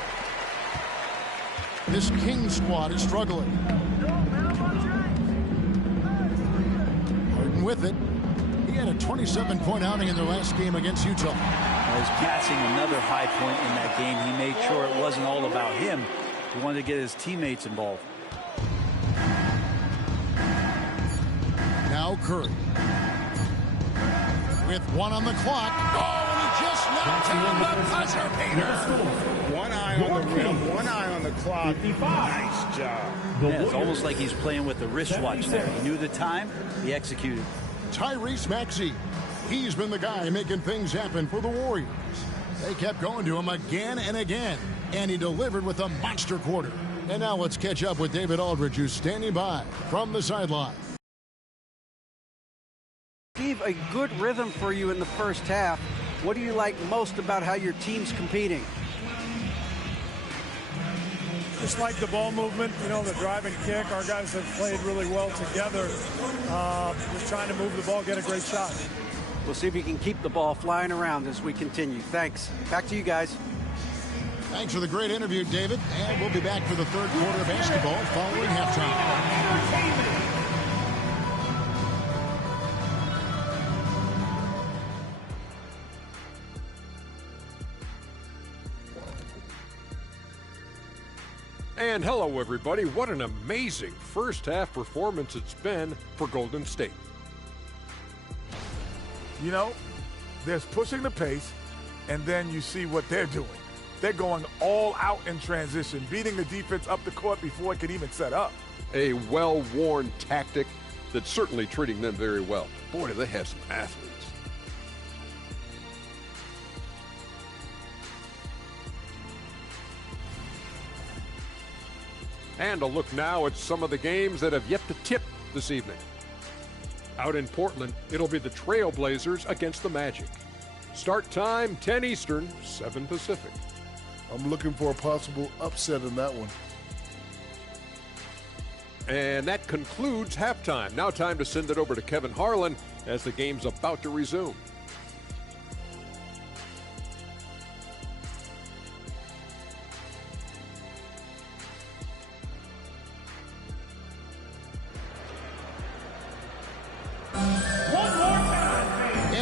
This Kings squad is struggling. Harden with it. He had a 27-point outing in their last game against Utah. He's passing another high point in that game. He made sure it wasn't all about him. He wanted to get his teammates involved. Now Curry. With 1 on the clock. Oh, and he just knocked down the buzzer beater. One eye on the rim, one eye on the clock. Nice job. Yeah, it's almost like he's playing with the wristwatch there. He knew the time, he executed. Tyrese Maxey. He's been the guy making things happen for the Warriors. They kept going to him again and again, and he delivered with a monster quarter. And now let's catch up with David Aldridge, who's standing by from the sideline. Steve, a good rhythm for you in the first half. what do you like most about how your team's competing? Just like the ball movement, you know, the drive and kick. Our guys have played really well together. Just trying to move the ball, get a great shot. We'll see if you can keep the ball flying around as we continue. Thanks. Back to you guys. Thanks for the great interview, David. And we'll be back for the third quarter of basketball following halftime. And hello, everybody. What an amazing first-half performance it's been for Golden State. You know, there's pushing the pace, and then you see what they're doing. They're going all out in transition, beating the defense up the court before it can even set up. A well-worn tactic that's certainly treating them very well. Boy, do they have some athletes. And a look now at some of the games that have yet to tip this evening. Out in Portland, it'll be the Trail Blazers against the Magic. Start time, 10 Eastern, 7 Pacific. I'm looking for a possible upset in that one. And that concludes halftime. Now time to send it over to Kevin Harlan as the game's about to resume.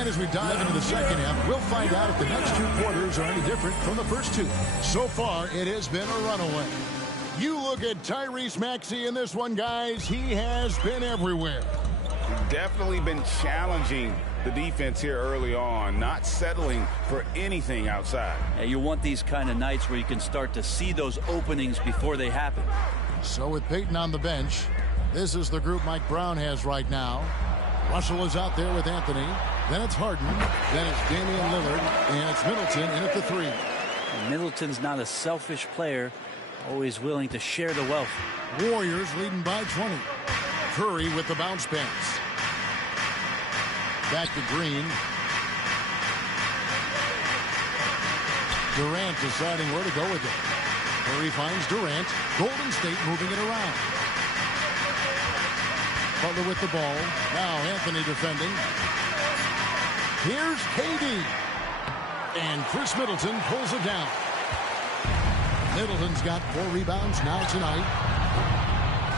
As we dive into the second half, we'll find out if the next two quarters are any different from the first two. So far, it has been a runaway. You look at Tyrese Maxey in this one, guys. He has been everywhere. Definitely been challenging the defense here early on, not settling for anything outside. Yeah, you want these kind of nights where you can start to see those openings before they happen. So with Peyton on the bench, this is the group Mike Brown has right now. Russell is out there with Anthony. Then it's Harden. Then it's Damian Lillard. And it's Middleton in at the 3. And Middleton's not a selfish player, always willing to share the wealth. Warriors leading by 20. Curry with the bounce pass. Back to Green. Durant deciding where to go with it. Curry finds Durant. Golden State moving it around. Butler with the ball. Now Anthony defending. Here's KD. And Khris Middleton pulls it down. Middleton's got 4 rebounds now tonight.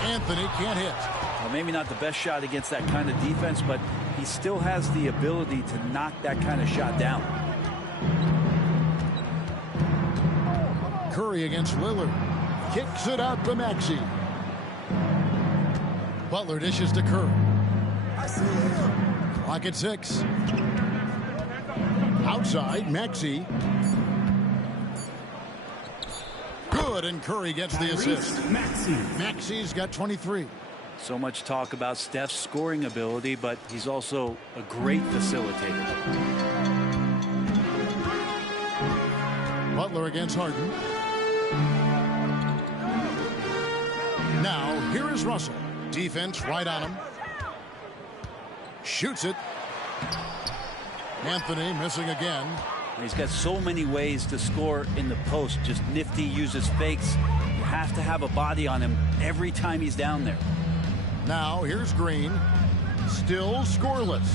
Anthony can't hit. Well, maybe not the best shot against that kind of defense, but he still has the ability to knock that kind of shot down. Curry against Lillard. Kicks it out to Maxey. Butler dishes to Curry. Clock at 6. Outside, Maxey. Good, and Curry gets the assist. Maxey's got 23. So much talk about Steph's scoring ability, but he's also a great facilitator. Butler against Harden. Now, here is Russell. Defense right on him. Shoots it. Anthony missing again. He's got so many ways to score in the post. Just nifty, uses fakes. You have to have a body on him every time he's down there. Now here's Green. Still scoreless.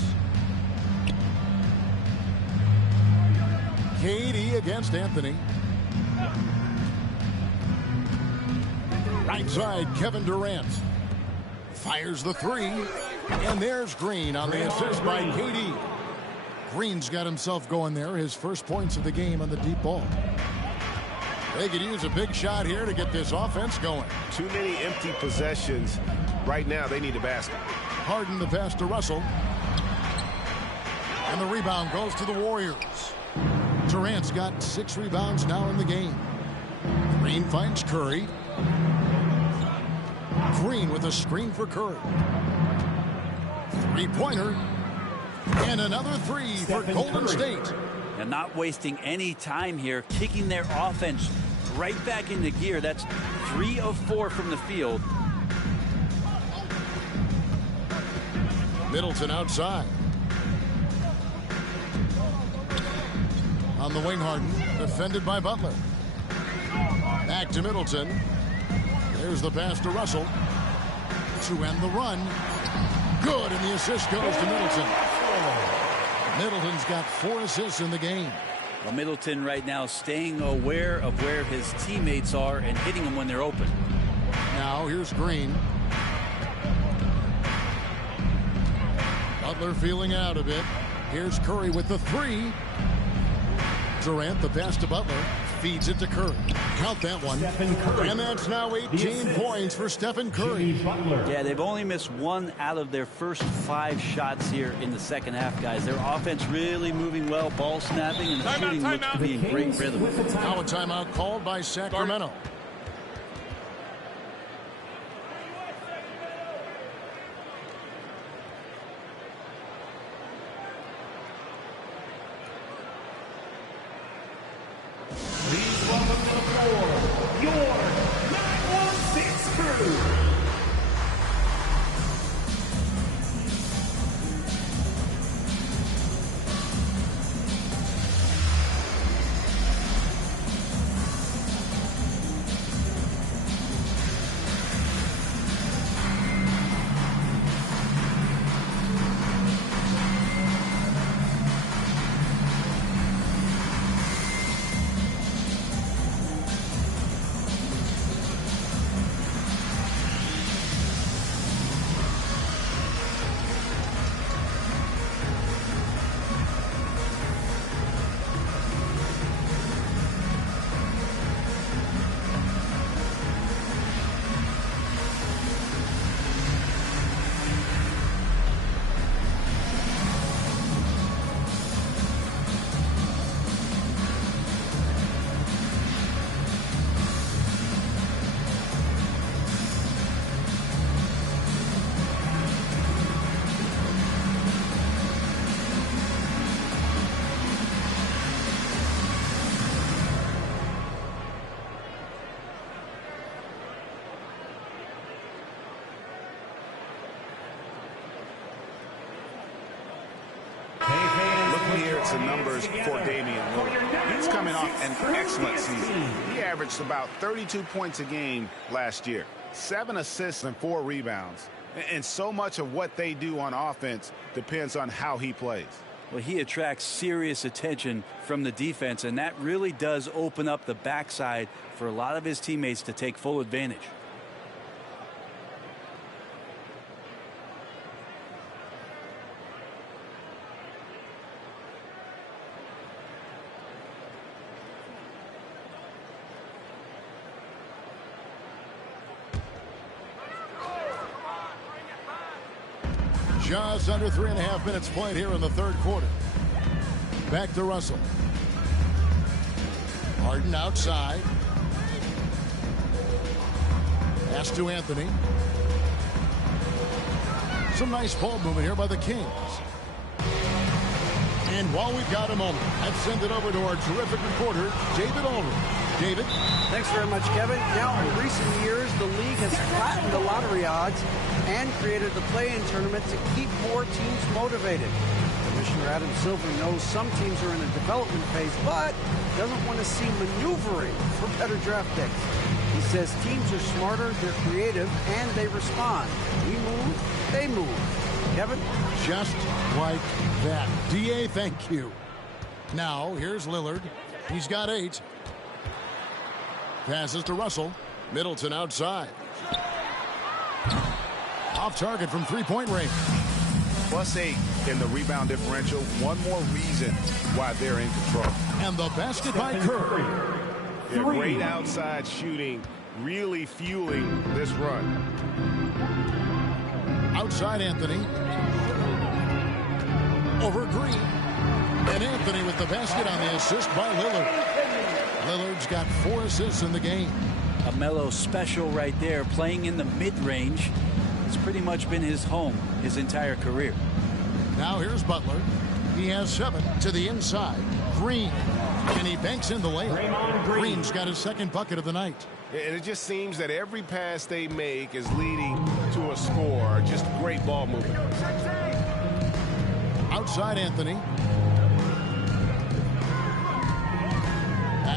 KD against Anthony. Right side, Kevin Durant. Fires the 3. And there's Green on the assist by KD. Green's got himself going there. His first points of the game on the deep ball. They could use a big shot here to get this offense going. Too many empty possessions. Right now, they need a basket. Harden the pass to Russell. And the rebound goes to the Warriors. Durant's got 6 rebounds now in the game. Green finds Curry. Green with a screen for Curry. 3-pointer. And another 3 for Golden State. And not wasting any time here, kicking their offense right back into gear. That's 3 of 4 from the field. Middleton outside. On the wing, Harden, defended by Butler. Back to Middleton. There's the pass to Russell to end the run. Good, and the assist goes to Middleton. Middleton's got 4 assists in the game. Well, Middleton right now staying aware of where his teammates are and hitting them when they're open. Now here's Green. Butler feeling out a bit. Here's Curry with the 3. Durant, the pass to Butler. Feeds it to Curry. Count that one. And that's now 18 points for Stephen Curry. Yeah, they've only missed 1 out of their first 5 shots here in the second half, guys. Their offense really moving well, ball snapping, and the shooting looks to be in great rhythm. Now a timeout called by Sacramento. The numbers for Damian. He's coming off an excellent season. He averaged about 32 points a game last year, 7 assists and 4 rebounds. And so much of what they do on offense depends on how he plays. Well, he attracts serious attention from the defense, and that really does open up the backside for a lot of his teammates to take full advantage. Just under 3.5 minutes played here in the third quarter. Back to Russell. Harden outside. Pass to Anthony. Some nice ball movement here by the Kings. And while we've got a moment, let's send it over to our terrific reporter, David Aldridge. David? Thanks very much, Kevin. Now, in recent years, the league has flattened the lottery odds and created the play-in tournament to keep more teams motivated. Commissioner Adam Silver knows some teams are in a development phase, but doesn't want to see maneuvering for better draft picks. He says teams are smarter, they're creative, and they respond. We move, they move. Kevin? Just like that. D.A., thank you. Now, here's Lillard. He's got 8. Passes to Russell. Middleton outside. Off target from 3-point range. +8 in the rebound differential. One more reason why they're in control. And the basket by Curry. Yeah, great outside shooting, really fueling this run. Outside Anthony. Over Green. And Anthony with the basket on the assist by Lillard. Lillard's got 4 assists in the game. A Melo special right there, playing in the mid-range. It's pretty much been his home his entire career. Now here's Butler. He has 7 to the inside. Green. And he banks in the layup. Green's got his second bucket of the night. And it just seems that every pass they make is leading to a score. Just great ball movement. Outside Anthony.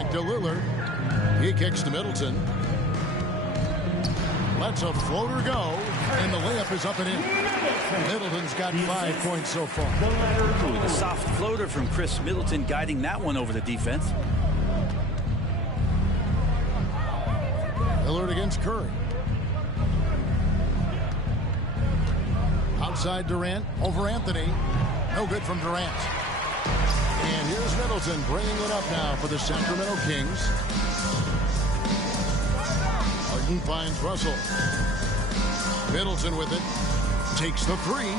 Back to Lillard. He kicks to Middleton. Lets a floater go, and the layup is up and in. Middleton's got 5 points so far. Ooh, the soft floater from Khris Middleton guiding that one over the defense. Lillard against Curry. Outside Durant, over Anthony. No good from Durant. And here's Middleton bringing it up now for the Sacramento Kings. Harden finds Russell. Middleton with it. Takes the three.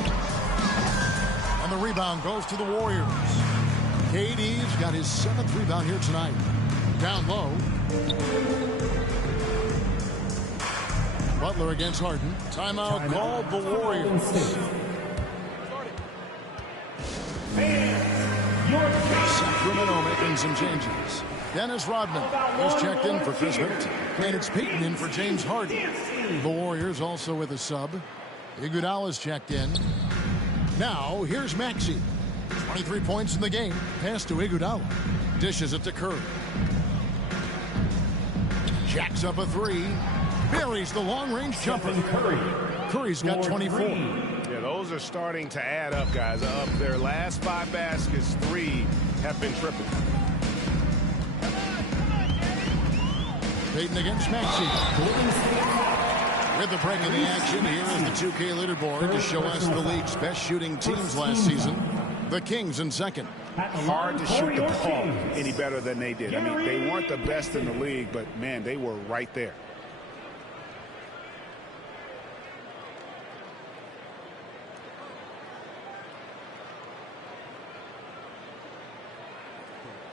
And the rebound goes to the Warriors. KD's got his 7th rebound here tonight. Down low. Butler against Harden. Timeout called the Warriors. Sacramento making some changes. Dennis Rodman is checked in for Khris Middleton. And it's Payton in for James Harden. The Warriors also with a sub. Iguodala's checked in. Now, here's Maxey. 23 points in the game. Pass to Iguodala. Dishes it to Curry. Jacks up a three. Buries the long-range jumper. Curry's got 24. Yeah, those are starting to add up, guys. Of their last 5 baskets, 3 have been triple. Payton against Maxey. With the break in the action, here is the 2K leaderboard to show us the league's best shooting teams last season. The Kings in second. Hard to shoot the ball any better than they did. I mean, they weren't the best in the league, but, man, they were right there.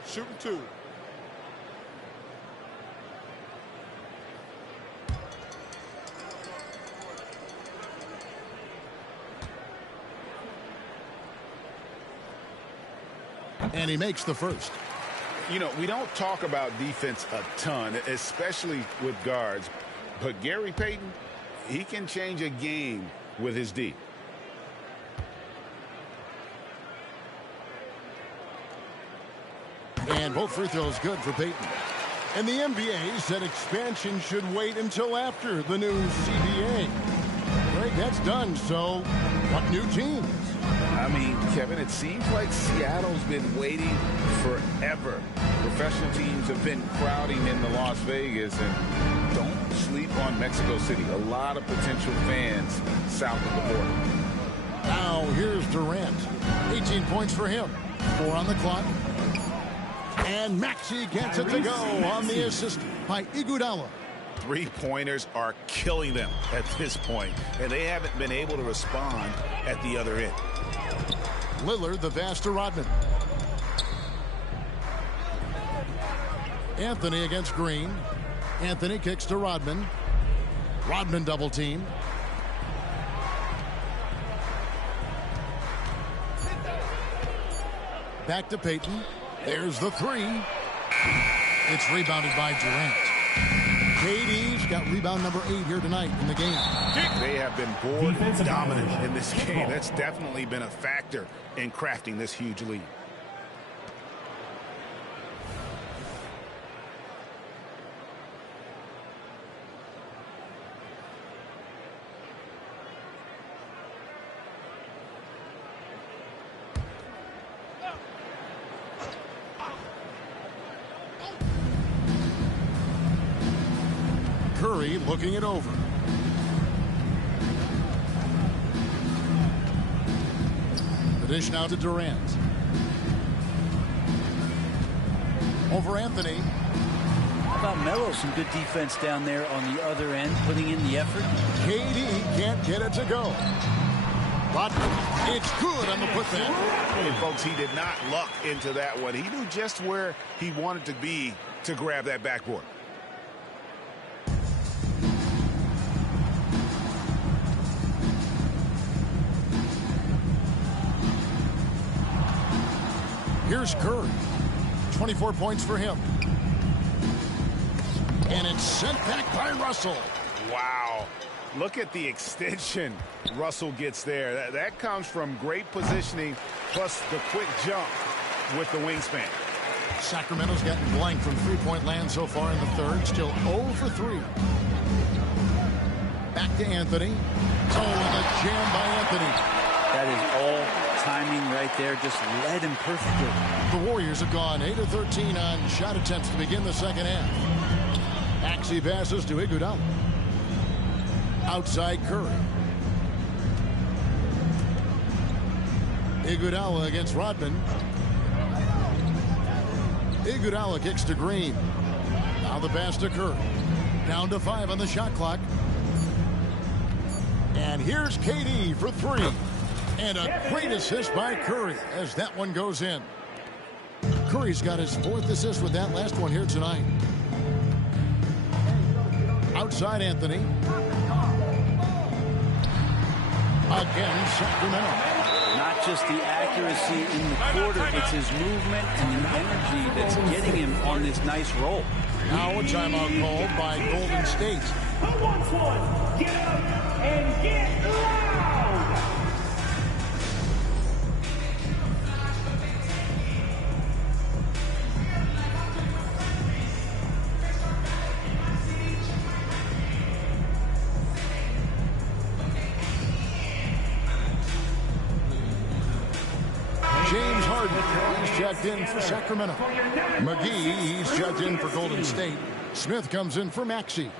Shooting 2. And he makes the first. You know, we don't talk about defense a ton, especially with guards. But Gary Payton, he can change a game with his D. And both free throws good for Payton. And the NBA said expansion should wait until after the new CBA. Right, that's done, so what new teams? I mean, Kevin, it seems like Seattle's been waiting forever. Professional teams have been crowding into Las Vegas, and don't sleep on Mexico City. A lot of potential fans south of the border. Now here's Durant. 18 points for him. 4 on the clock. And Maxey gets it to go on the assist by Iguodala. 3-pointers are killing them at this point, and they haven't been able to respond at the other end. Lillard, the pass to Rodman. Anthony against Green. Anthony kicks to Rodman. Rodman double team. Back to Payton. There's the three. It's rebounded by Durant. KD's got rebound number 8 here tonight in the game. They have been board dominant in this game. That's definitely been a factor in crafting this huge lead. Curry looking it over. The dish now to Durant. Over Anthony. How about Melo? Some good defense down there on the other end, putting in the effort. KD can't get it to go. But it's good on the putback. And folks, he did not luck into that one. He knew just where he wanted to be to grab that backboard. Here's Curry. 24 points for him. And it's sent back by Russell. Wow. Look at the extension Russell gets there. That comes from great positioning plus the quick jump with the wingspan. Sacramento's gotten blank from three-point land so far in the third. Still 0 for 3. Back to Anthony. Oh, and a jam by Anthony. That is all timing right there. Just led him perfectly. The Warriors have gone 8 of 13 on shot attempts to begin the second half. Maxey passes to Iguodala. Outside Curry. Iguodala against Rodman. Iguodala kicks to Green. Now the pass to Curry. Down to 5 on the shot clock. And here's KD for 3. And a great assist by Curry as that one goes in. Curry's got his 4th assist with that last one here tonight. Outside Anthony. Again, Sacramento. Not just the accuracy in the quarter, it's his movement and the energy that's getting him on this nice roll. Now a timeout called by Golden State. Who wants one? Get up and get loud! James Harden, he's checked in for Sacramento. McGee, he's checked in for Golden State. Smith comes in for Maxey.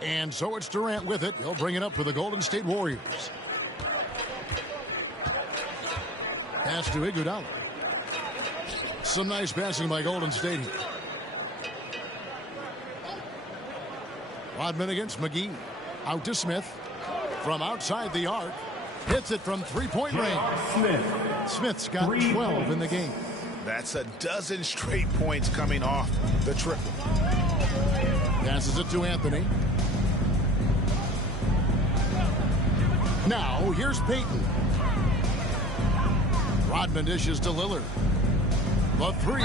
And so it's Durant with it. He'll bring it up for the Golden State Warriors. Pass to Iguodala. Some nice passing by Golden State. Rodman against McGee. Out to Smith. From outside the arc. Hits it from three-point range. Smith's got 12 in the game. That's a dozen straight points coming off the triple. Passes it to Anthony. Now, here's Payton. Rodman dishes to Lillard. The 3.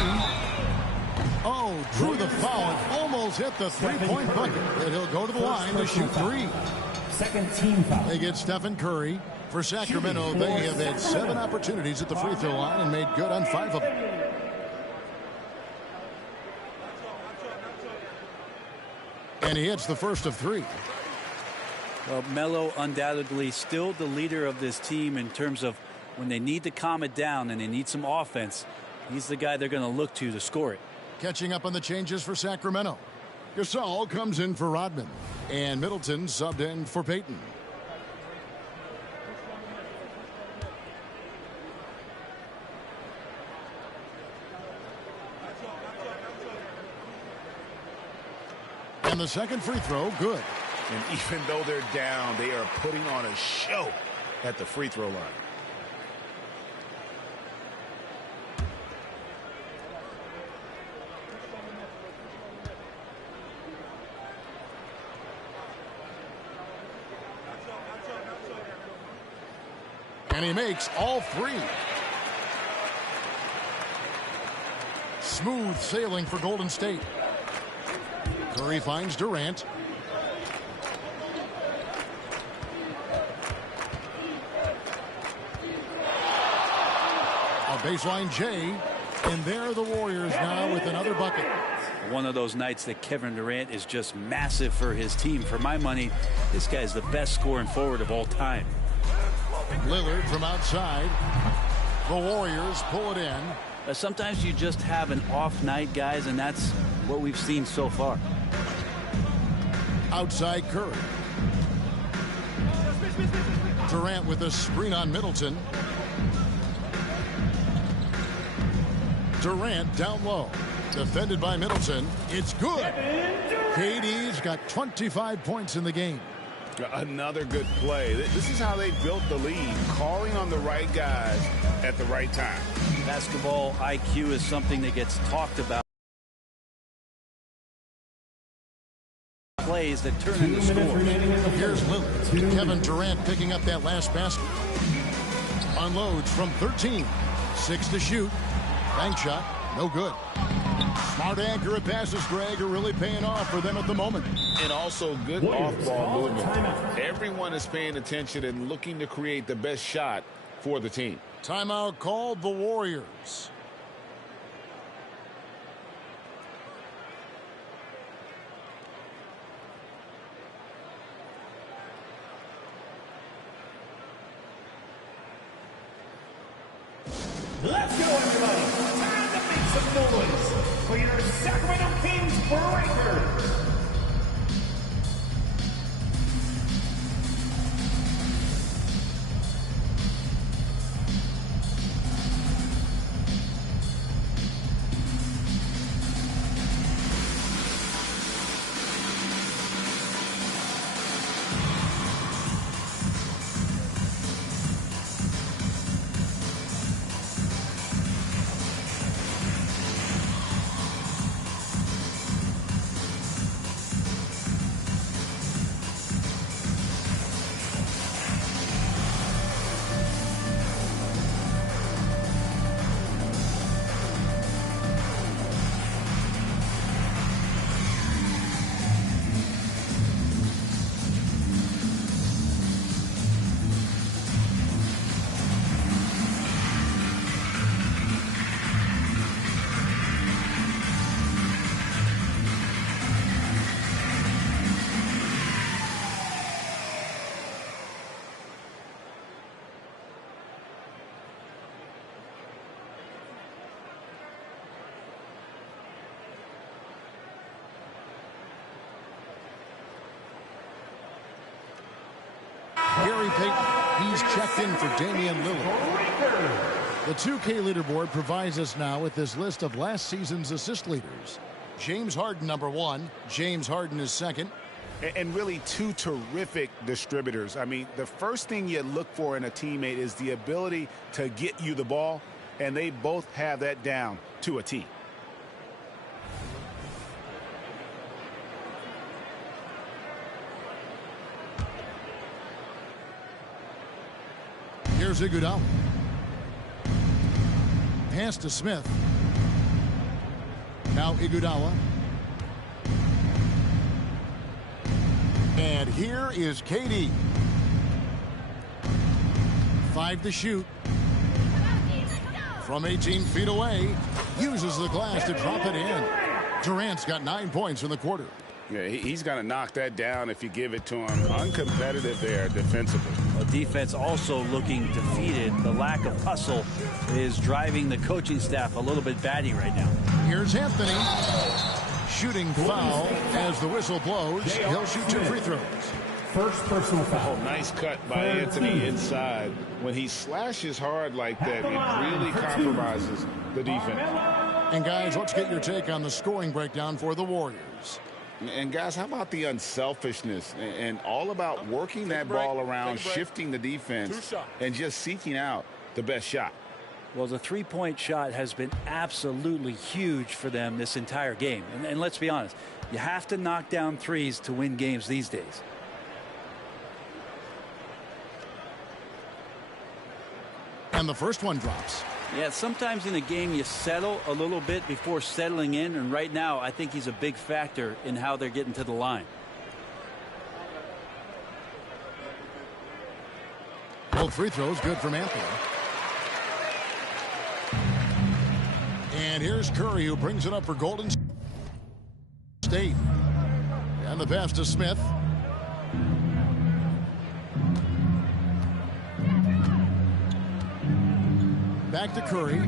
Oh, drew the foul and almost hit the three-point bucket. And he'll go to the line to shoot 3. Second team foul. They get Stephen Curry. For Sacramento, they have had 7 opportunities at the free throw line and made good on 5 of them. And he hits the first of 3. Well, Melo undoubtedly still the leader of this team in terms of when they need to calm it down and they need some offense. He's the guy they're going to look to score it. Catching up on the changes for Sacramento. Gasol comes in for Rodman. And Middleton subbed in for Payton. And the second free throw, good. And even though they're down, they are putting on a show at the free throw line. And he makes all 3. Smooth sailing for Golden State. Curry finds Durant. A baseline J. And there are the Warriors now with another bucket. One of those nights that Kevin Durant is just massive for his team. For my money, this guy's the best scoring forward of all time. Lillard from outside. The Warriors pull it in. Sometimes you just have an off night, guys, and that's what we've seen so far. Outside Curry. Durant with a screen on Middleton. Durant down low. Defended by Middleton. It's good. KD's got 25 points in the game. Another good play. This is how they built the lead, calling on the right guys at the right time. Basketball IQ is something that gets talked about. Plays that turn into scores. Here's Lillard. Kevin Durant picking up that last basket. Unloads from 13. 6 to shoot. Bank shot. No good. Smart, accurate passes, Greg, are really paying off for them at the moment. And also good off-ball movement. Everyone is paying attention and looking to create the best shot for the team. Timeout called the Warriors. Let's go, everybody. Time to make some noise for your Sacramento Kings Breakers. Gary Payton, he's checked in for Damian Lillard. The 2K leaderboard provides us now with this list of last season's assist leaders. James Harden, number 1. James Harden is second. And really two terrific distributors. I mean, the first thing you look for in a teammate is the ability to get you the ball, and they both have that down to a T. Here's Iguodala. Pass to Smith. Now Iguodala. And here is KD. 5 to shoot. From 18 feet away. Uses the glass to drop it in. Durant's got 9 points in the quarter. Yeah, he's going to knock that down if you give it to him. Uncompetitive there defensively. A defense also looking defeated. The lack of hustle is driving the coaching staff a little bit batty right now. Here's Anthony. Shooting foul as the whistle blows. He'll shoot 2 free throws. First personal foul. Oh, nice cut by Anthony inside. When he slashes hard like that, it really compromises the defense. And guys, let's get your take on the scoring breakdown for the Warriors. And guys, how about the unselfishness and all about working that ball around, shifting the defense, and just seeking out the best shot? Well, the three-point shot has been absolutely huge for them this entire game. And let's be honest, you have to knock down threes to win games these days. And the first one drops. Yeah, sometimes in a game you settle a little bit before settling in, and right now I think he's a big factor in how they're getting to the line. Both free throws good from Anthony. And here's Curry, who brings it up for Golden State. And the pass to Smith. Back to Curry.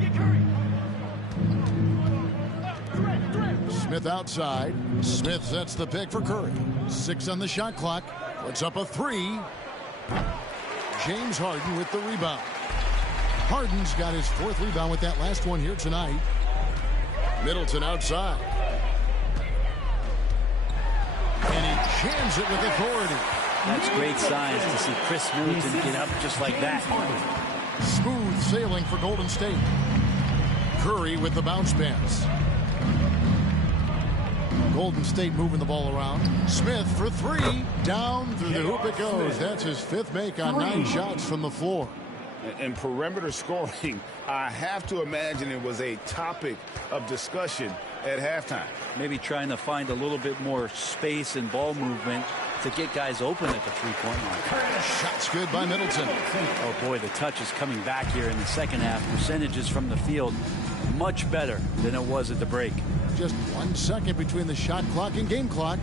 Smith outside. Smith sets the pick for Curry. 6 on the shot clock. Puts up a 3. James Harden with the rebound. Harden's got his 4th rebound with that last one here tonight. Middleton outside. And he jams it with authority. That's great signs to see Khris Middleton get up just like that. Smooth sailing for Golden State. Curry with the bounce pass. Golden State moving the ball around. Smith for 3. Down through the hoop it goes. That's his 5th make on 9 shots from the floor. And perimeter scoring, I have to imagine it was a topic of discussion at halftime. Maybe trying to find a little bit more space and ball movement to get guys open at the three-point line. Shots good by Middleton. Oh, boy, the touch is coming back here in the second half. Percentages from the field much better than it was at the break. Just 1 second between the shot clock and game clock.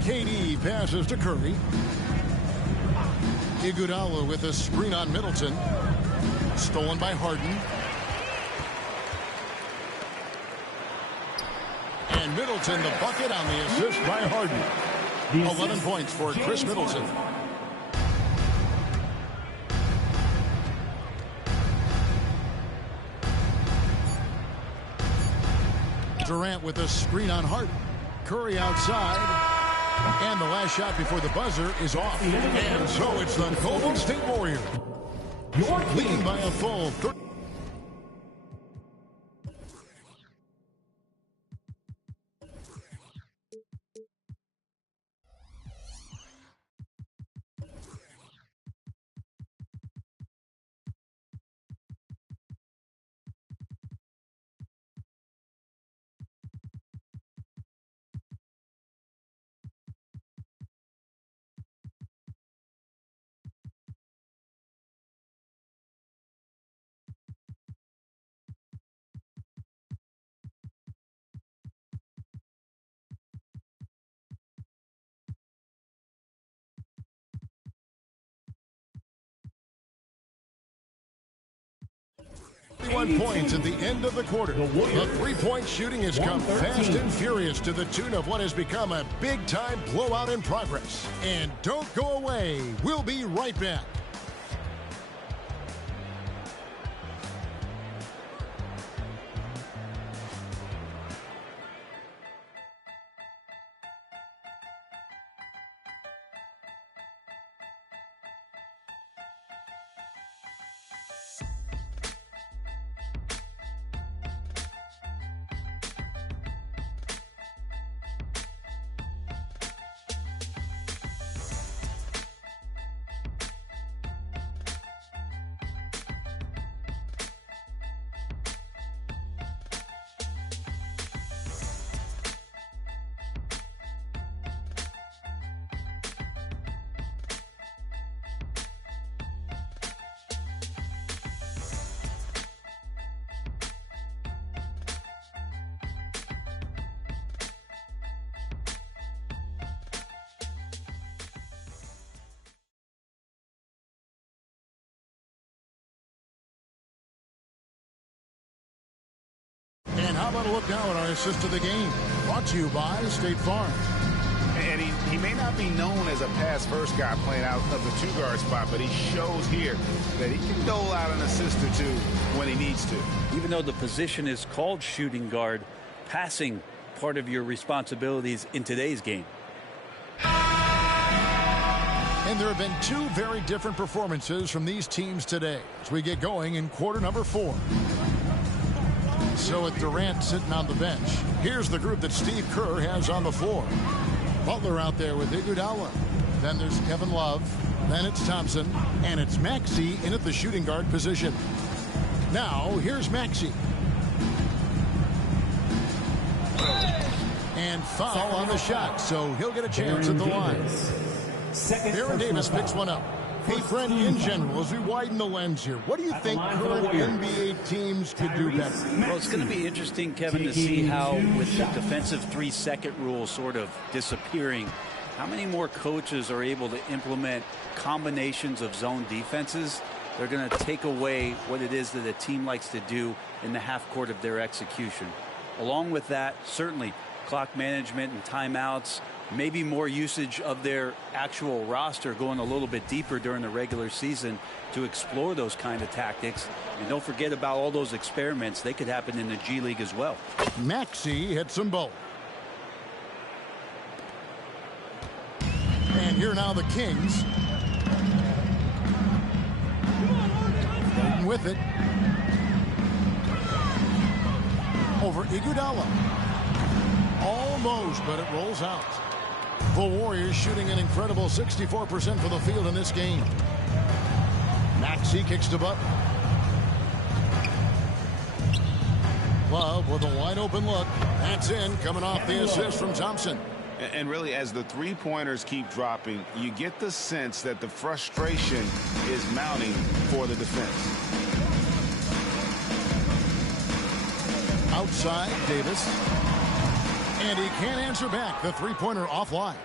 KD passes to Curry. Iguodala with a screen on Middleton. Stolen by Harden. And Middleton the bucket on the assist by Harden. 11 points for Khris Middleton. Durant with a screen on Harden. Curry outside. And the last shot before the buzzer is off. And so it's the Golden State Warriors leading by a full 30. Points at the end of the quarter. The three-point shooting has come fast and furious to the tune of what has become a big-time blowout in progress. And don't go away. We'll be right back. And how about a look now at our assist of the game? Brought to you by State Farm. And he may not be known as a pass-first guy playing out of the two-guard spot, but he shows here that he can dole out an assist or two when he needs to. Even though the position is called shooting guard, passing part of your responsibilities in today's game. And there have been two very different performances from these teams today as we get going in quarter number 4. So with Durant sitting on the bench, here's the group that Steve Kerr has on the floor. Butler out there with Iguodala. Then there's Kevin Love. Then it's Thompson. And it's Maxey in at the shooting guard position. Now, here's Maxey. And foul on the shot, so he'll get a chance at the line. Baron Davis picks one up. Hey, Brent, in general, as we widen the lens here, what do you think current NBA teams could do better? Well, it's going to be interesting, Kevin, to see how, with the defensive 3-second rule sort of disappearing, how many more coaches are able to implement combinations of zone defenses. They're going to take away what it is that a team likes to do in the half court of their execution. Along with that, certainly clock management and timeouts, maybe more usage of their actual roster going a little bit deeper during the regular season to explore those kind of tactics. And don't forget about all those experiments. They could happen in the G League as well. Maxey hits them both. And here now the Kings. Starting with it. Over Iguodala. Almost, but it rolls out. The Warriors shooting an incredible 64% for the field in this game. Maxey kicks to Butler. Love with a wide open look. That's in, coming off the assist from Thompson. And really, as the three-pointers keep dropping, you get the sense that the frustration is mounting for the defense. Outside, Davis. And he can't answer back. The three-pointer offline.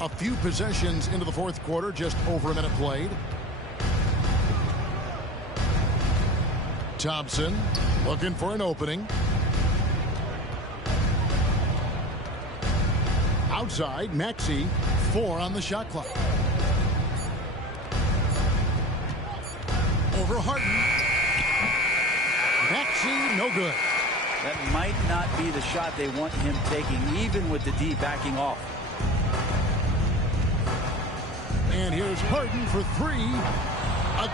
A few possessions into the fourth quarter, just over a minute played. Thompson looking for an opening. Outside, Maxey, 4 on the shot clock. Over Harden. Maxey, no good. That might not be the shot they want him taking, even with the D backing off. And here's Harden for 3.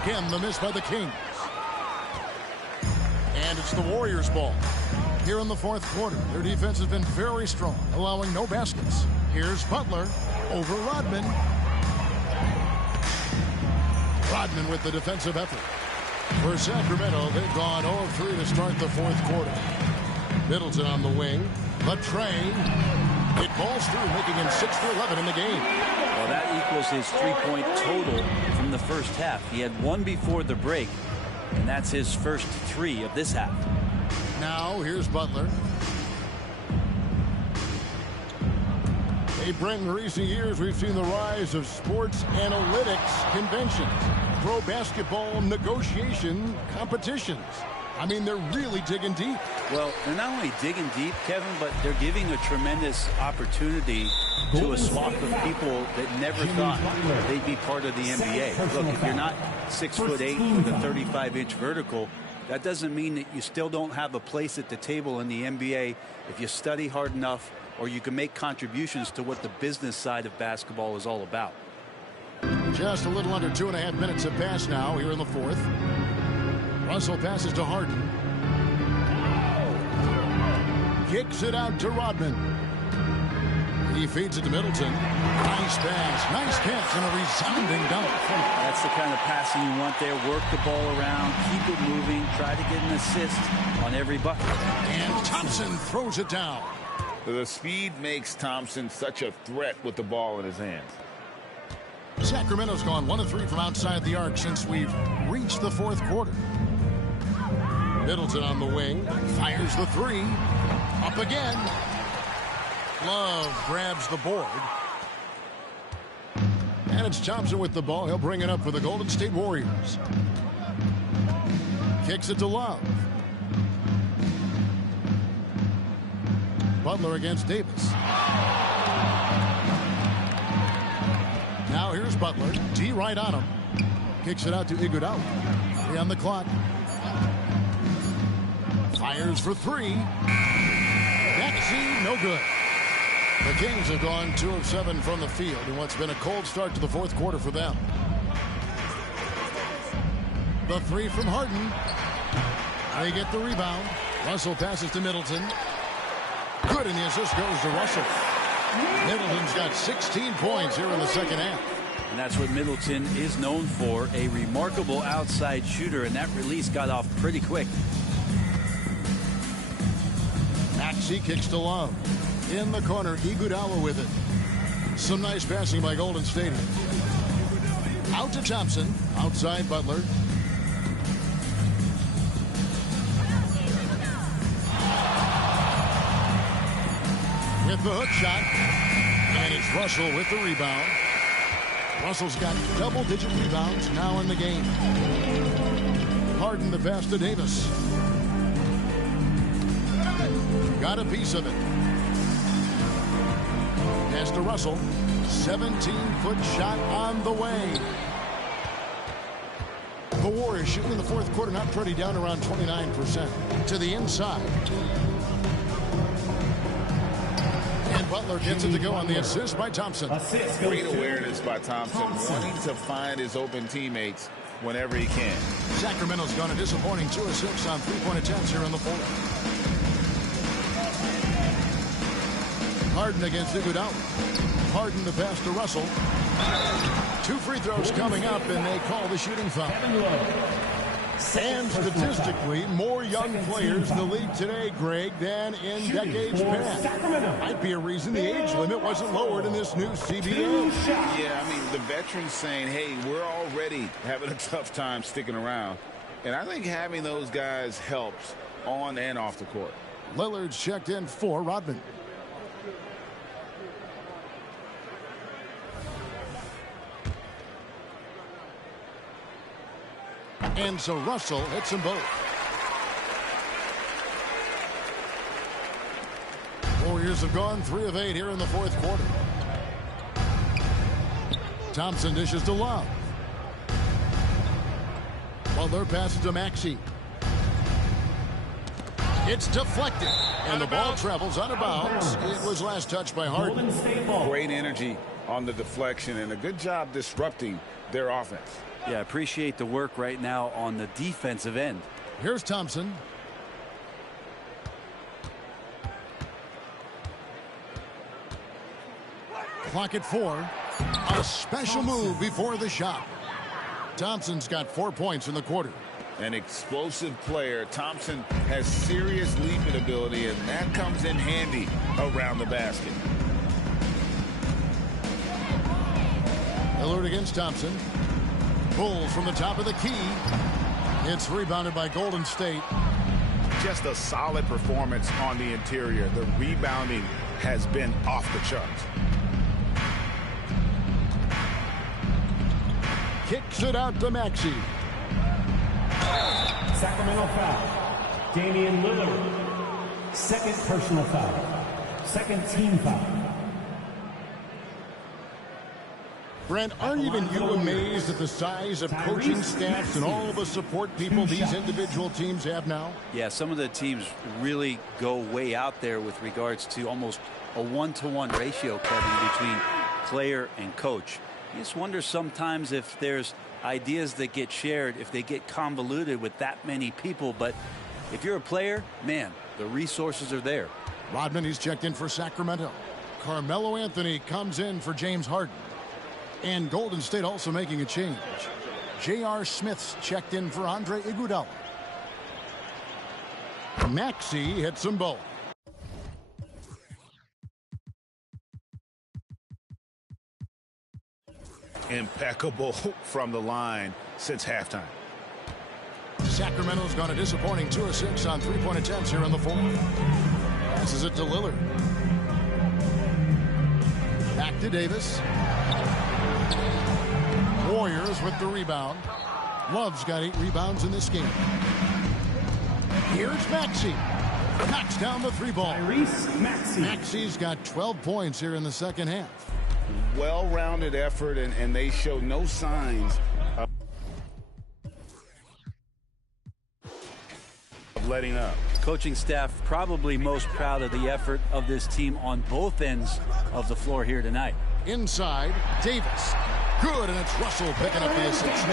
Again, the miss by the Kings. And it's the Warriors' ball. Here in the fourth quarter, their defense has been very strong, allowing no baskets. Here's Butler over Rodman. Rodman with the defensive effort. For Sacramento, they've gone 0-3 to start the fourth quarter. Middleton on the wing. The Dray. It balls through, making him 6 for 11 in the game. Well, that equals his three-point total from the first half. He had 1 before the break, and that's his first 3 of this half. Now, here's Butler. Hey, Brent, in recent years, we've seen the rise of sports analytics conventions, pro basketball negotiation competitions. I mean, they're really digging deep. Well, they're not only digging deep, Kevin, but they're giving a tremendous opportunity to a swath of people that never thought they'd be part of the NBA. Look, if you're not 6'8" with a 35-inch vertical, that doesn't mean that you still don't have a place at the table in the NBA if you study hard enough, or you can make contributions to what the business side of basketball is all about. Just a little under 2.5 minutes have passed now here in the fourth. Russell passes to Harden. Kicks it out to Rodman. He feeds it to Middleton. Nice pass. Nice catch and a resounding dunk. That's the kind of passing you want there. Work the ball around. Keep it moving. Try to get an assist on every bucket. And Thompson throws it down. The speed makes Thompson such a threat with the ball in his hands. Sacramento's gone 1 of 3 from outside the arc since we've reached the fourth quarter. Middleton on the wing. Fires the 3. Up again. Love grabs the board. And it's Thompson with the ball. He'll bring it up for the Golden State Warriors. Kicks it to Love. Butler against Davis. Now here's Butler. D right on him. Kicks it out to Iguodala. 3 on the clock. Fires for 3. Maxey, no good. The Kings have gone 2 of 7 from the field in what's been a cold start to the fourth quarter for them. The 3 from Harden. They get the rebound. Russell passes to Middleton. Good, and the assist goes to Russell. Middleton's got 16 points here in the second half. And that's what Middleton is known for, a remarkable outside shooter, and that release got off pretty quick. Maxey kicks to Love. In the corner, Iguodala with it. Some nice passing by Golden State. Out to Thompson. Outside Butler. With the hook shot. And it's Russell with the rebound. Russell's got double-digit rebounds now in the game. Harden the pass to Davis. Got a piece of it. Pass to Russell. 17-foot shot on the way. The Warriors shooting in the fourth quarter, not pretty, down around 29%. To the inside. And Butler gets it to go on the assist by Thompson. Great awareness by Thompson, wanting to find his open teammates whenever he can. Sacramento's gone a disappointing 2 of 6 on 3-point attempts here in the fourth. Harden against Iguodala. Harden the pass to Russell. 2 free throws coming up, and they call the shooting foul. And statistically, more young players in the league today, Greg, than in decades past. Might be a reason the age limit wasn't lowered in this new CBA. Yeah, I mean, the veterans saying, hey, we're already having a tough time sticking around. And I think having those guys helps on and off the court. Lillard's checked in for Rodman. And so Russell hits them both. Warriors have gone 3 of 8 here in the 4th quarter. Thompson dishes to Love. Butler passes to Maxey. It's deflected, and the ball travels out of bounds. It was last touched by Harden. Great energy on the deflection, and a good job disrupting their offense. Yeah, appreciate the work right now on the defensive end. Here's Thompson. Clock at 4. A special move before the shot. Thompson's got 4 points in the quarter. An explosive player. Thompson has serious leaping ability, and that comes in handy around the basket. Lillard against Thompson. Bulls from the top of the key. It's rebounded by Golden State. Just a solid performance on the interior. The rebounding has been off the charts. Kicks it out to Maxey. Sacramento foul. Damian Lillard. 2nd personal foul. 2nd team foul. Brent, aren't even you amazed at the size of coaching staffs and all the support people these individual teams have now? Yeah, some of the teams really go way out there with regards to almost a 1-to-1 ratio, Kevin, between player and coach. You just wonder sometimes if there's ideas that get shared, if they get convoluted with that many people. But if you're a player, man, the resources are there. Rodman, he's checked in for Sacramento. Carmelo Anthony comes in for James Harden. And Golden State also making a change. J.R. Smith's checked in for Andre Iguodala. Maxey hits them both. Impeccable from the line since halftime. Sacramento's gone a disappointing 2 of 6 on 3-point attempts here in the 4th. Passes it to Lillard. Back to Davis. Warriors with the rebound. Love's got 8 rebounds in this game. Here's Maxey. Knocks down the 3-ball. Tyrese Maxey. Maxey's got 12 points here in the 2nd half. Well-rounded effort, and they show no signs of letting up. Coaching staff probably most proud of the effort of this team on both ends of the floor here tonight. Inside, Davis. Good, and it's Russell picking up the assist.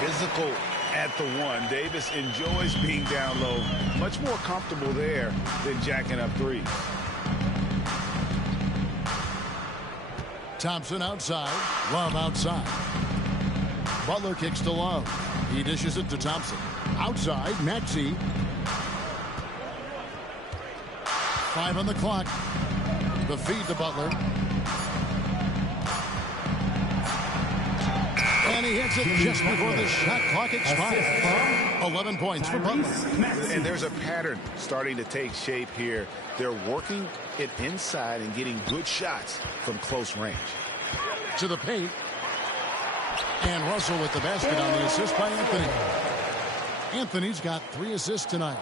Physical at the 1. Davis enjoys being down low. Much more comfortable there than jacking up 3. Thompson outside. Love outside. Butler kicks to Love. He dishes it to Thompson. Outside, Maxey. 5 on the clock. The feed to Butler. And he hits it just before the shot clock expires. 11 points for Butler. And there's a pattern starting to take shape here. They're working it inside and getting good shots from close range. To the paint. And Russell with the basket on the assist by Anthony. Anthony's got 3 assists tonight.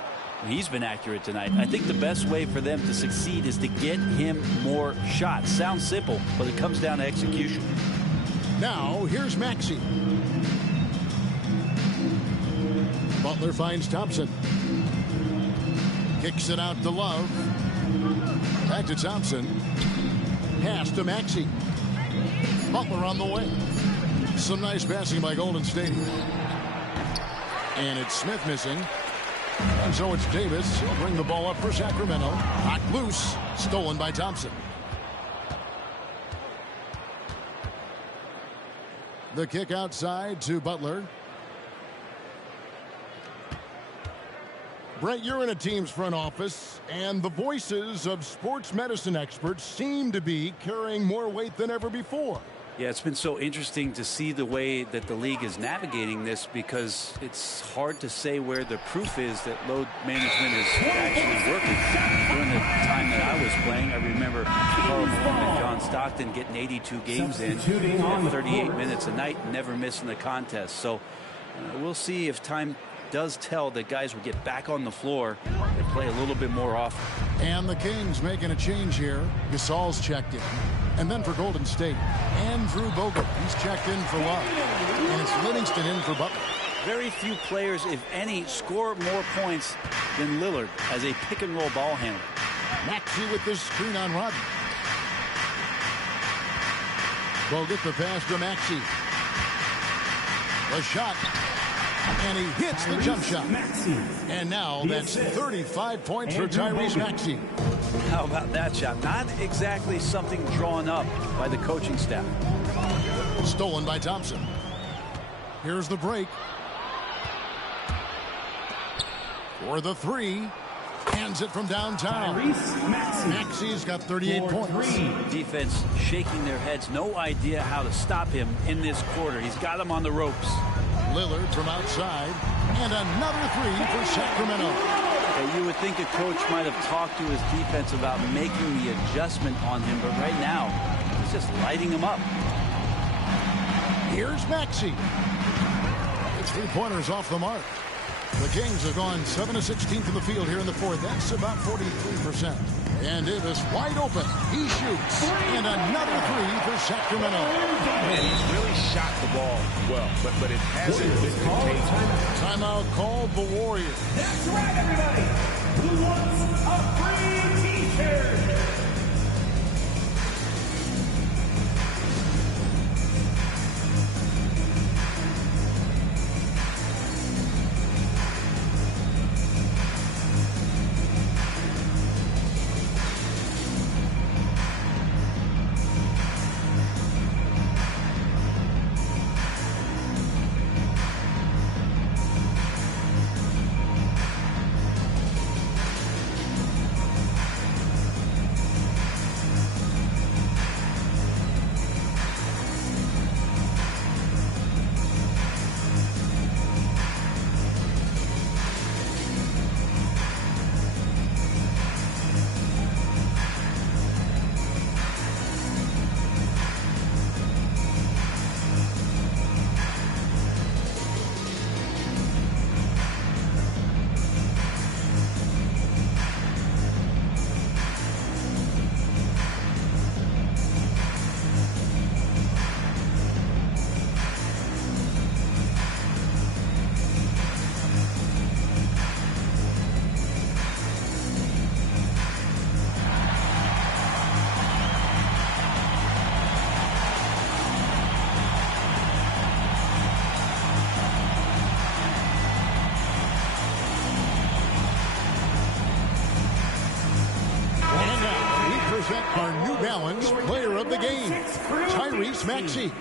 He's been accurate tonight. I think the best way for them to succeed is to get him more shots. Sounds simple, but it comes down to execution. Now, here's Maxey. Butler finds Thompson. Kicks it out to Love. Back to Thompson. Pass to Maxey. Butler on the way. Some nice passing by Golden State. And it's Smith missing. And so it's Davis. He'll bring the ball up for Sacramento. Knocked loose. Stolen by Thompson. The kick outside to Butler. Brett, you're in a team's front office, and the voices of sports medicine experts seem to be carrying more weight than ever before. Yeah, it's been so interesting to see the way that the league is navigating this, because it's hard to say where the proof is that load management is actually working. During the time that I was playing, I remember Karl Malone and John Stockton getting 82 games in at 38 minutes a night, never missing a contest. So we'll see if time does tell that guys will get back on the floor and play a little bit more often. And the Kings making a change here. Gasol's checked in. And then for Golden State, Andrew Bogut. He's checked in for Love. And it's Livingston in for Butler. Very few players, if any, score more points than Lillard as a pick-and-roll ball handler. Maxey with this screen on Rodman. Bogut the pass to Maxey. The shot. And he hits the jump shot. And now that's 35 points for Tyrese Maxey. How about that shot? Not exactly something drawn up by the coaching staff. Stolen by Thompson. Here's the break. For the three. Hands it from downtown. Maxey's got 38 points. Defense shaking their heads. No idea how to stop him in this quarter. He's got him on the ropes. Lillard from outside. And another three for Sacramento. You would think a coach might have talked to his defense about making the adjustment on him, but right now, he's just lighting him up. Here's Maxey. It's three-pointers off the mark. The Kings have gone 7 of 16 from the field here in the fourth. That's about 43%. And Davis wide open. He shoots. And another three for Sacramento. Man, he's really shot the ball well, but it hasn't been contagious. Timeout called the Warriors. That's right, everybody. Who wants a free t-shirt? Our New Balance player of the game, Tyrese Maxey.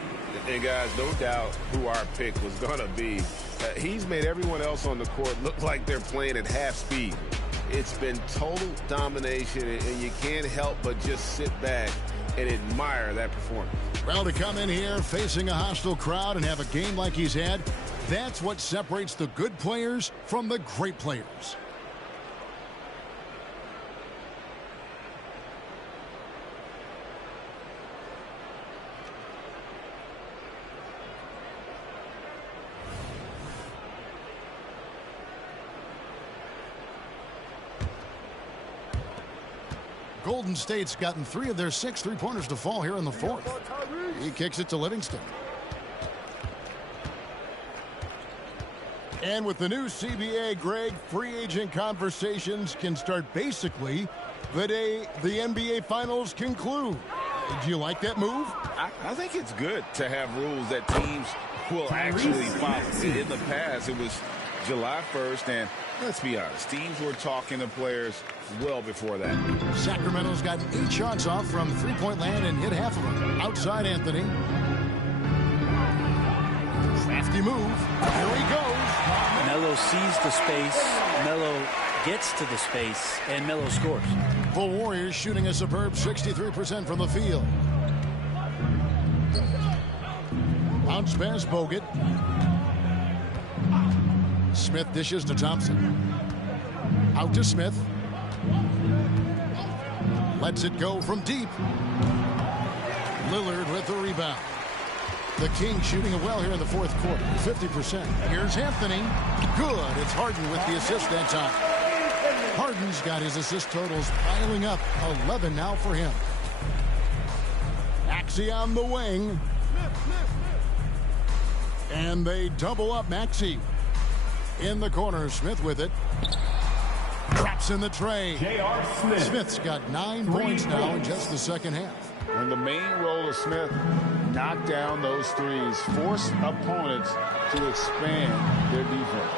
And guys, no doubt who our pick was going to be. He's made everyone else on the court look like they're playing at half speed. It's been total domination, and you can't help but just sit back and admire that performance. Well, to come in here facing a hostile crowd and have a game like he's had, that's what separates the good players from the great players. Golden State's gotten 3 of their 6 three-pointers to fall here in the fourth. He kicks it to Livingston. And with the new CBA, Greg, free agent conversations can start basically the day the NBA Finals conclude. Do you like that move? I think it's good to have rules that teams will actually follow. In the past, it was July 1st, and let's be honest, teams were talking to players well before that. Sacramento's gotten 8 shots off from three-point land and hit half of them. Outside Anthony. Crafty move. Here he goes. Melo sees the space. Melo gets to the space, and Melo scores. The Warriors shooting a superb 63% from the field. Bounce pass, Bogut. Smith dishes to Thompson. Out to Smith. Lets it go from deep. Lillard with the rebound. The Kings shooting it well here in the fourth quarter, 50%. Here's Anthony. Good. It's Harden with the assist that time. Harden's got his assist totals piling up. 11 now for him. Maxey on the wing. And they double up Maxey. In the corner, Smith with it. Traps in the tray. J.R. Smith. Smith's got 9 points now in just the second half. And the main role of Smith, knock down those threes, force opponents to expand their defense.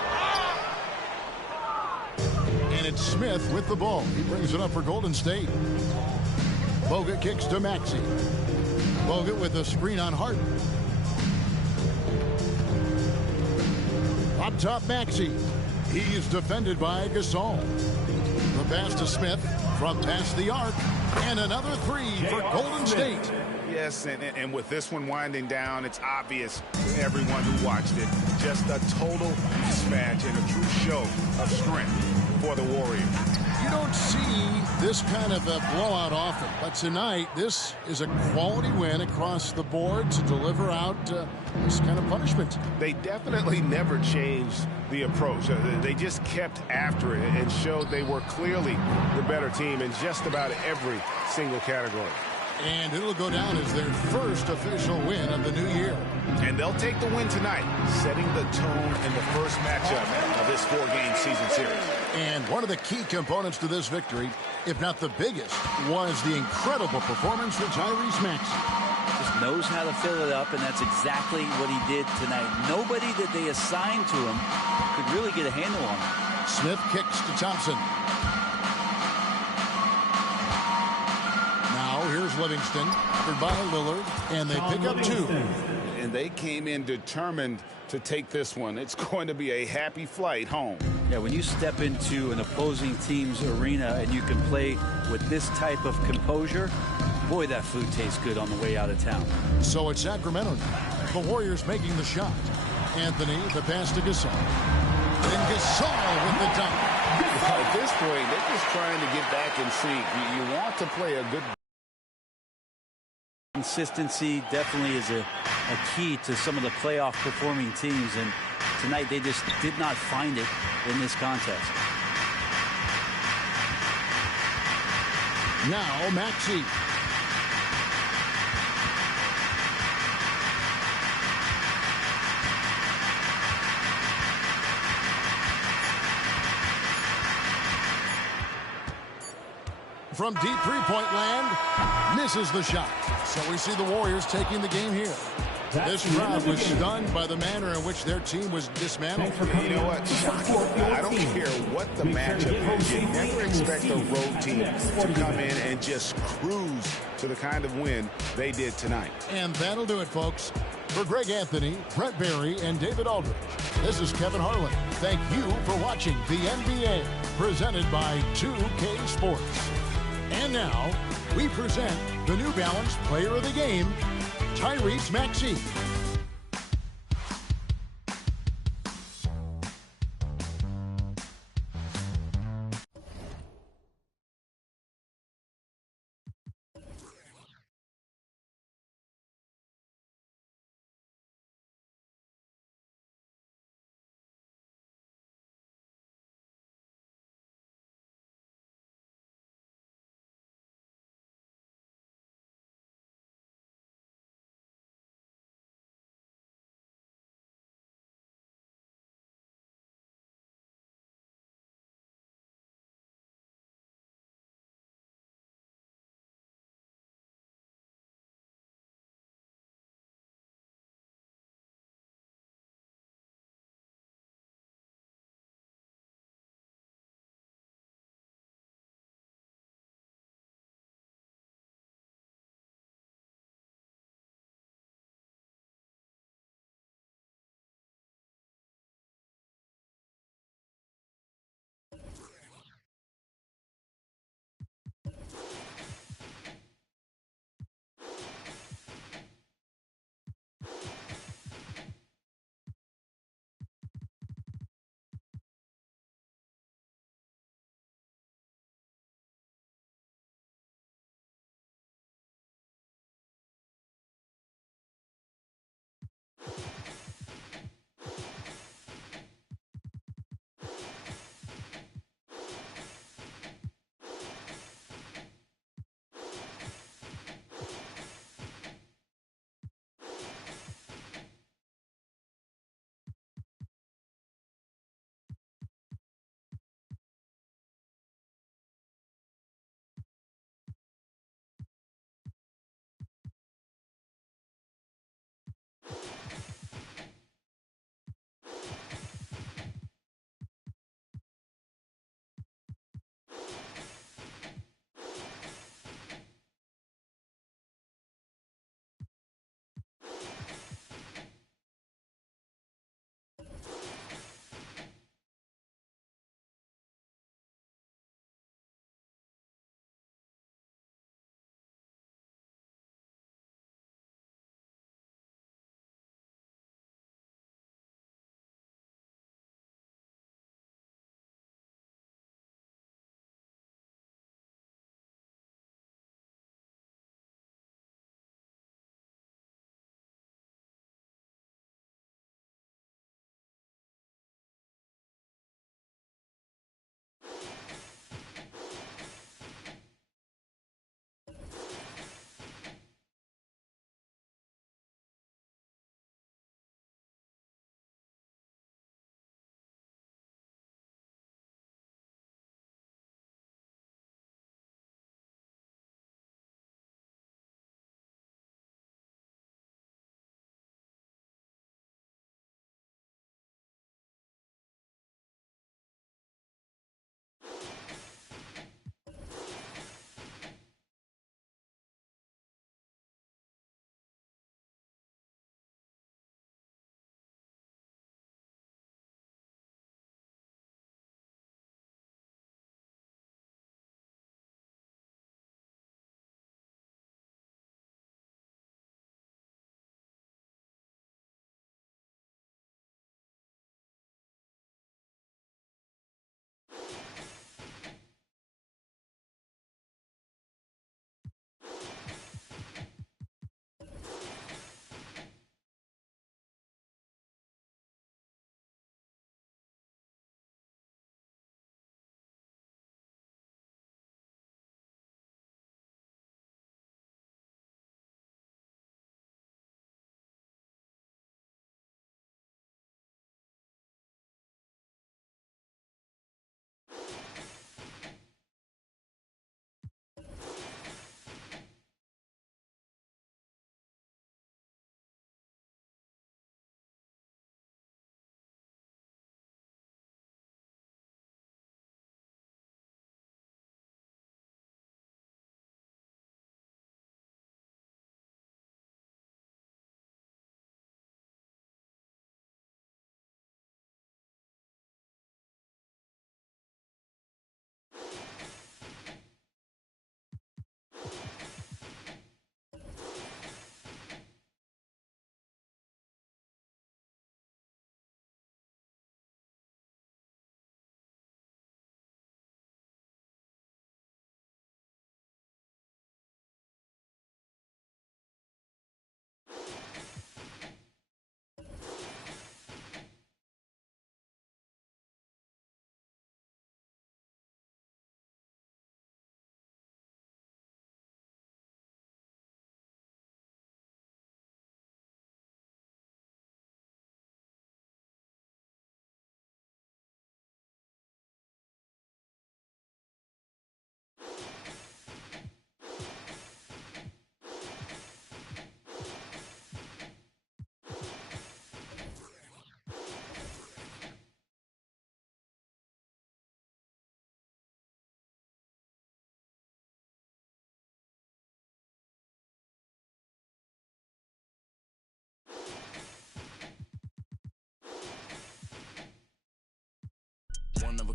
And it's Smith with the ball. He brings it up for Golden State. Bogut kicks to Maxey. Bogut with a screen on Harden. Up top, Maxey. He's defended by Gasol. The pass to Smith from past the arc. And another three for Golden State. Yes, and with this one winding down, it's obvious to everyone who watched it. Just a total mismatch and a true show of strength for the Warriors. You don't see this kind of a blowout often, but tonight this is a quality win across the board to deliver out this kind of punishment. They definitely never changed the approach. They just kept after it and showed they were clearly the better team in just about every single category. And it'll go down as their first official win of the new year. And they'll take the win tonight, setting the tone in the first matchup of this 4-game season series. And one of the key components to this victory, if not the biggest, was the incredible performance from Tyrese Maxey. Just knows how to fill it up, and that's exactly what he did tonight. Nobody that they assigned to him could really get a handle on him. Smith kicks to Thompson. Here's Livingston, covered by Lillard, and they pick up 2. And they came in determined to take this one. It's going to be a happy flight home. Yeah, when you step into an opposing team's arena and you can play with this type of composure, boy, that food tastes good on the way out of town. So it's Sacramento now. The Warriors making the shot. Anthony, the pass to Gasol. And Gasol with the dunk. At this point, they're just trying to get back in sync. You want to play a good consistency definitely is a key to some of the playoff performing teams, and tonight they just did not find it in this contest. Now Maxey. From deep three-point land, misses the shot. So we see the Warriors taking the game here. This crowd was stunned by the manner in which their team was dismantled. You know what? Shocking. I don't care what the matchup is. You never expect a road team to come in and just cruise to the kind of win they did tonight. And that'll do it, folks. For Greg Anthony, Brett Barry, and David Aldridge, this is Kevin Harlan. Thank you for watching the NBA, presented by 2K Sports. And now, we present the New Balance Player of the Game, Tyrese Maxey.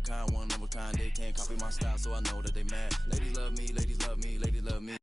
kind, one of a kind. They can't copy my style, so I know that they mad. Ladies love me, ladies love me, ladies love me.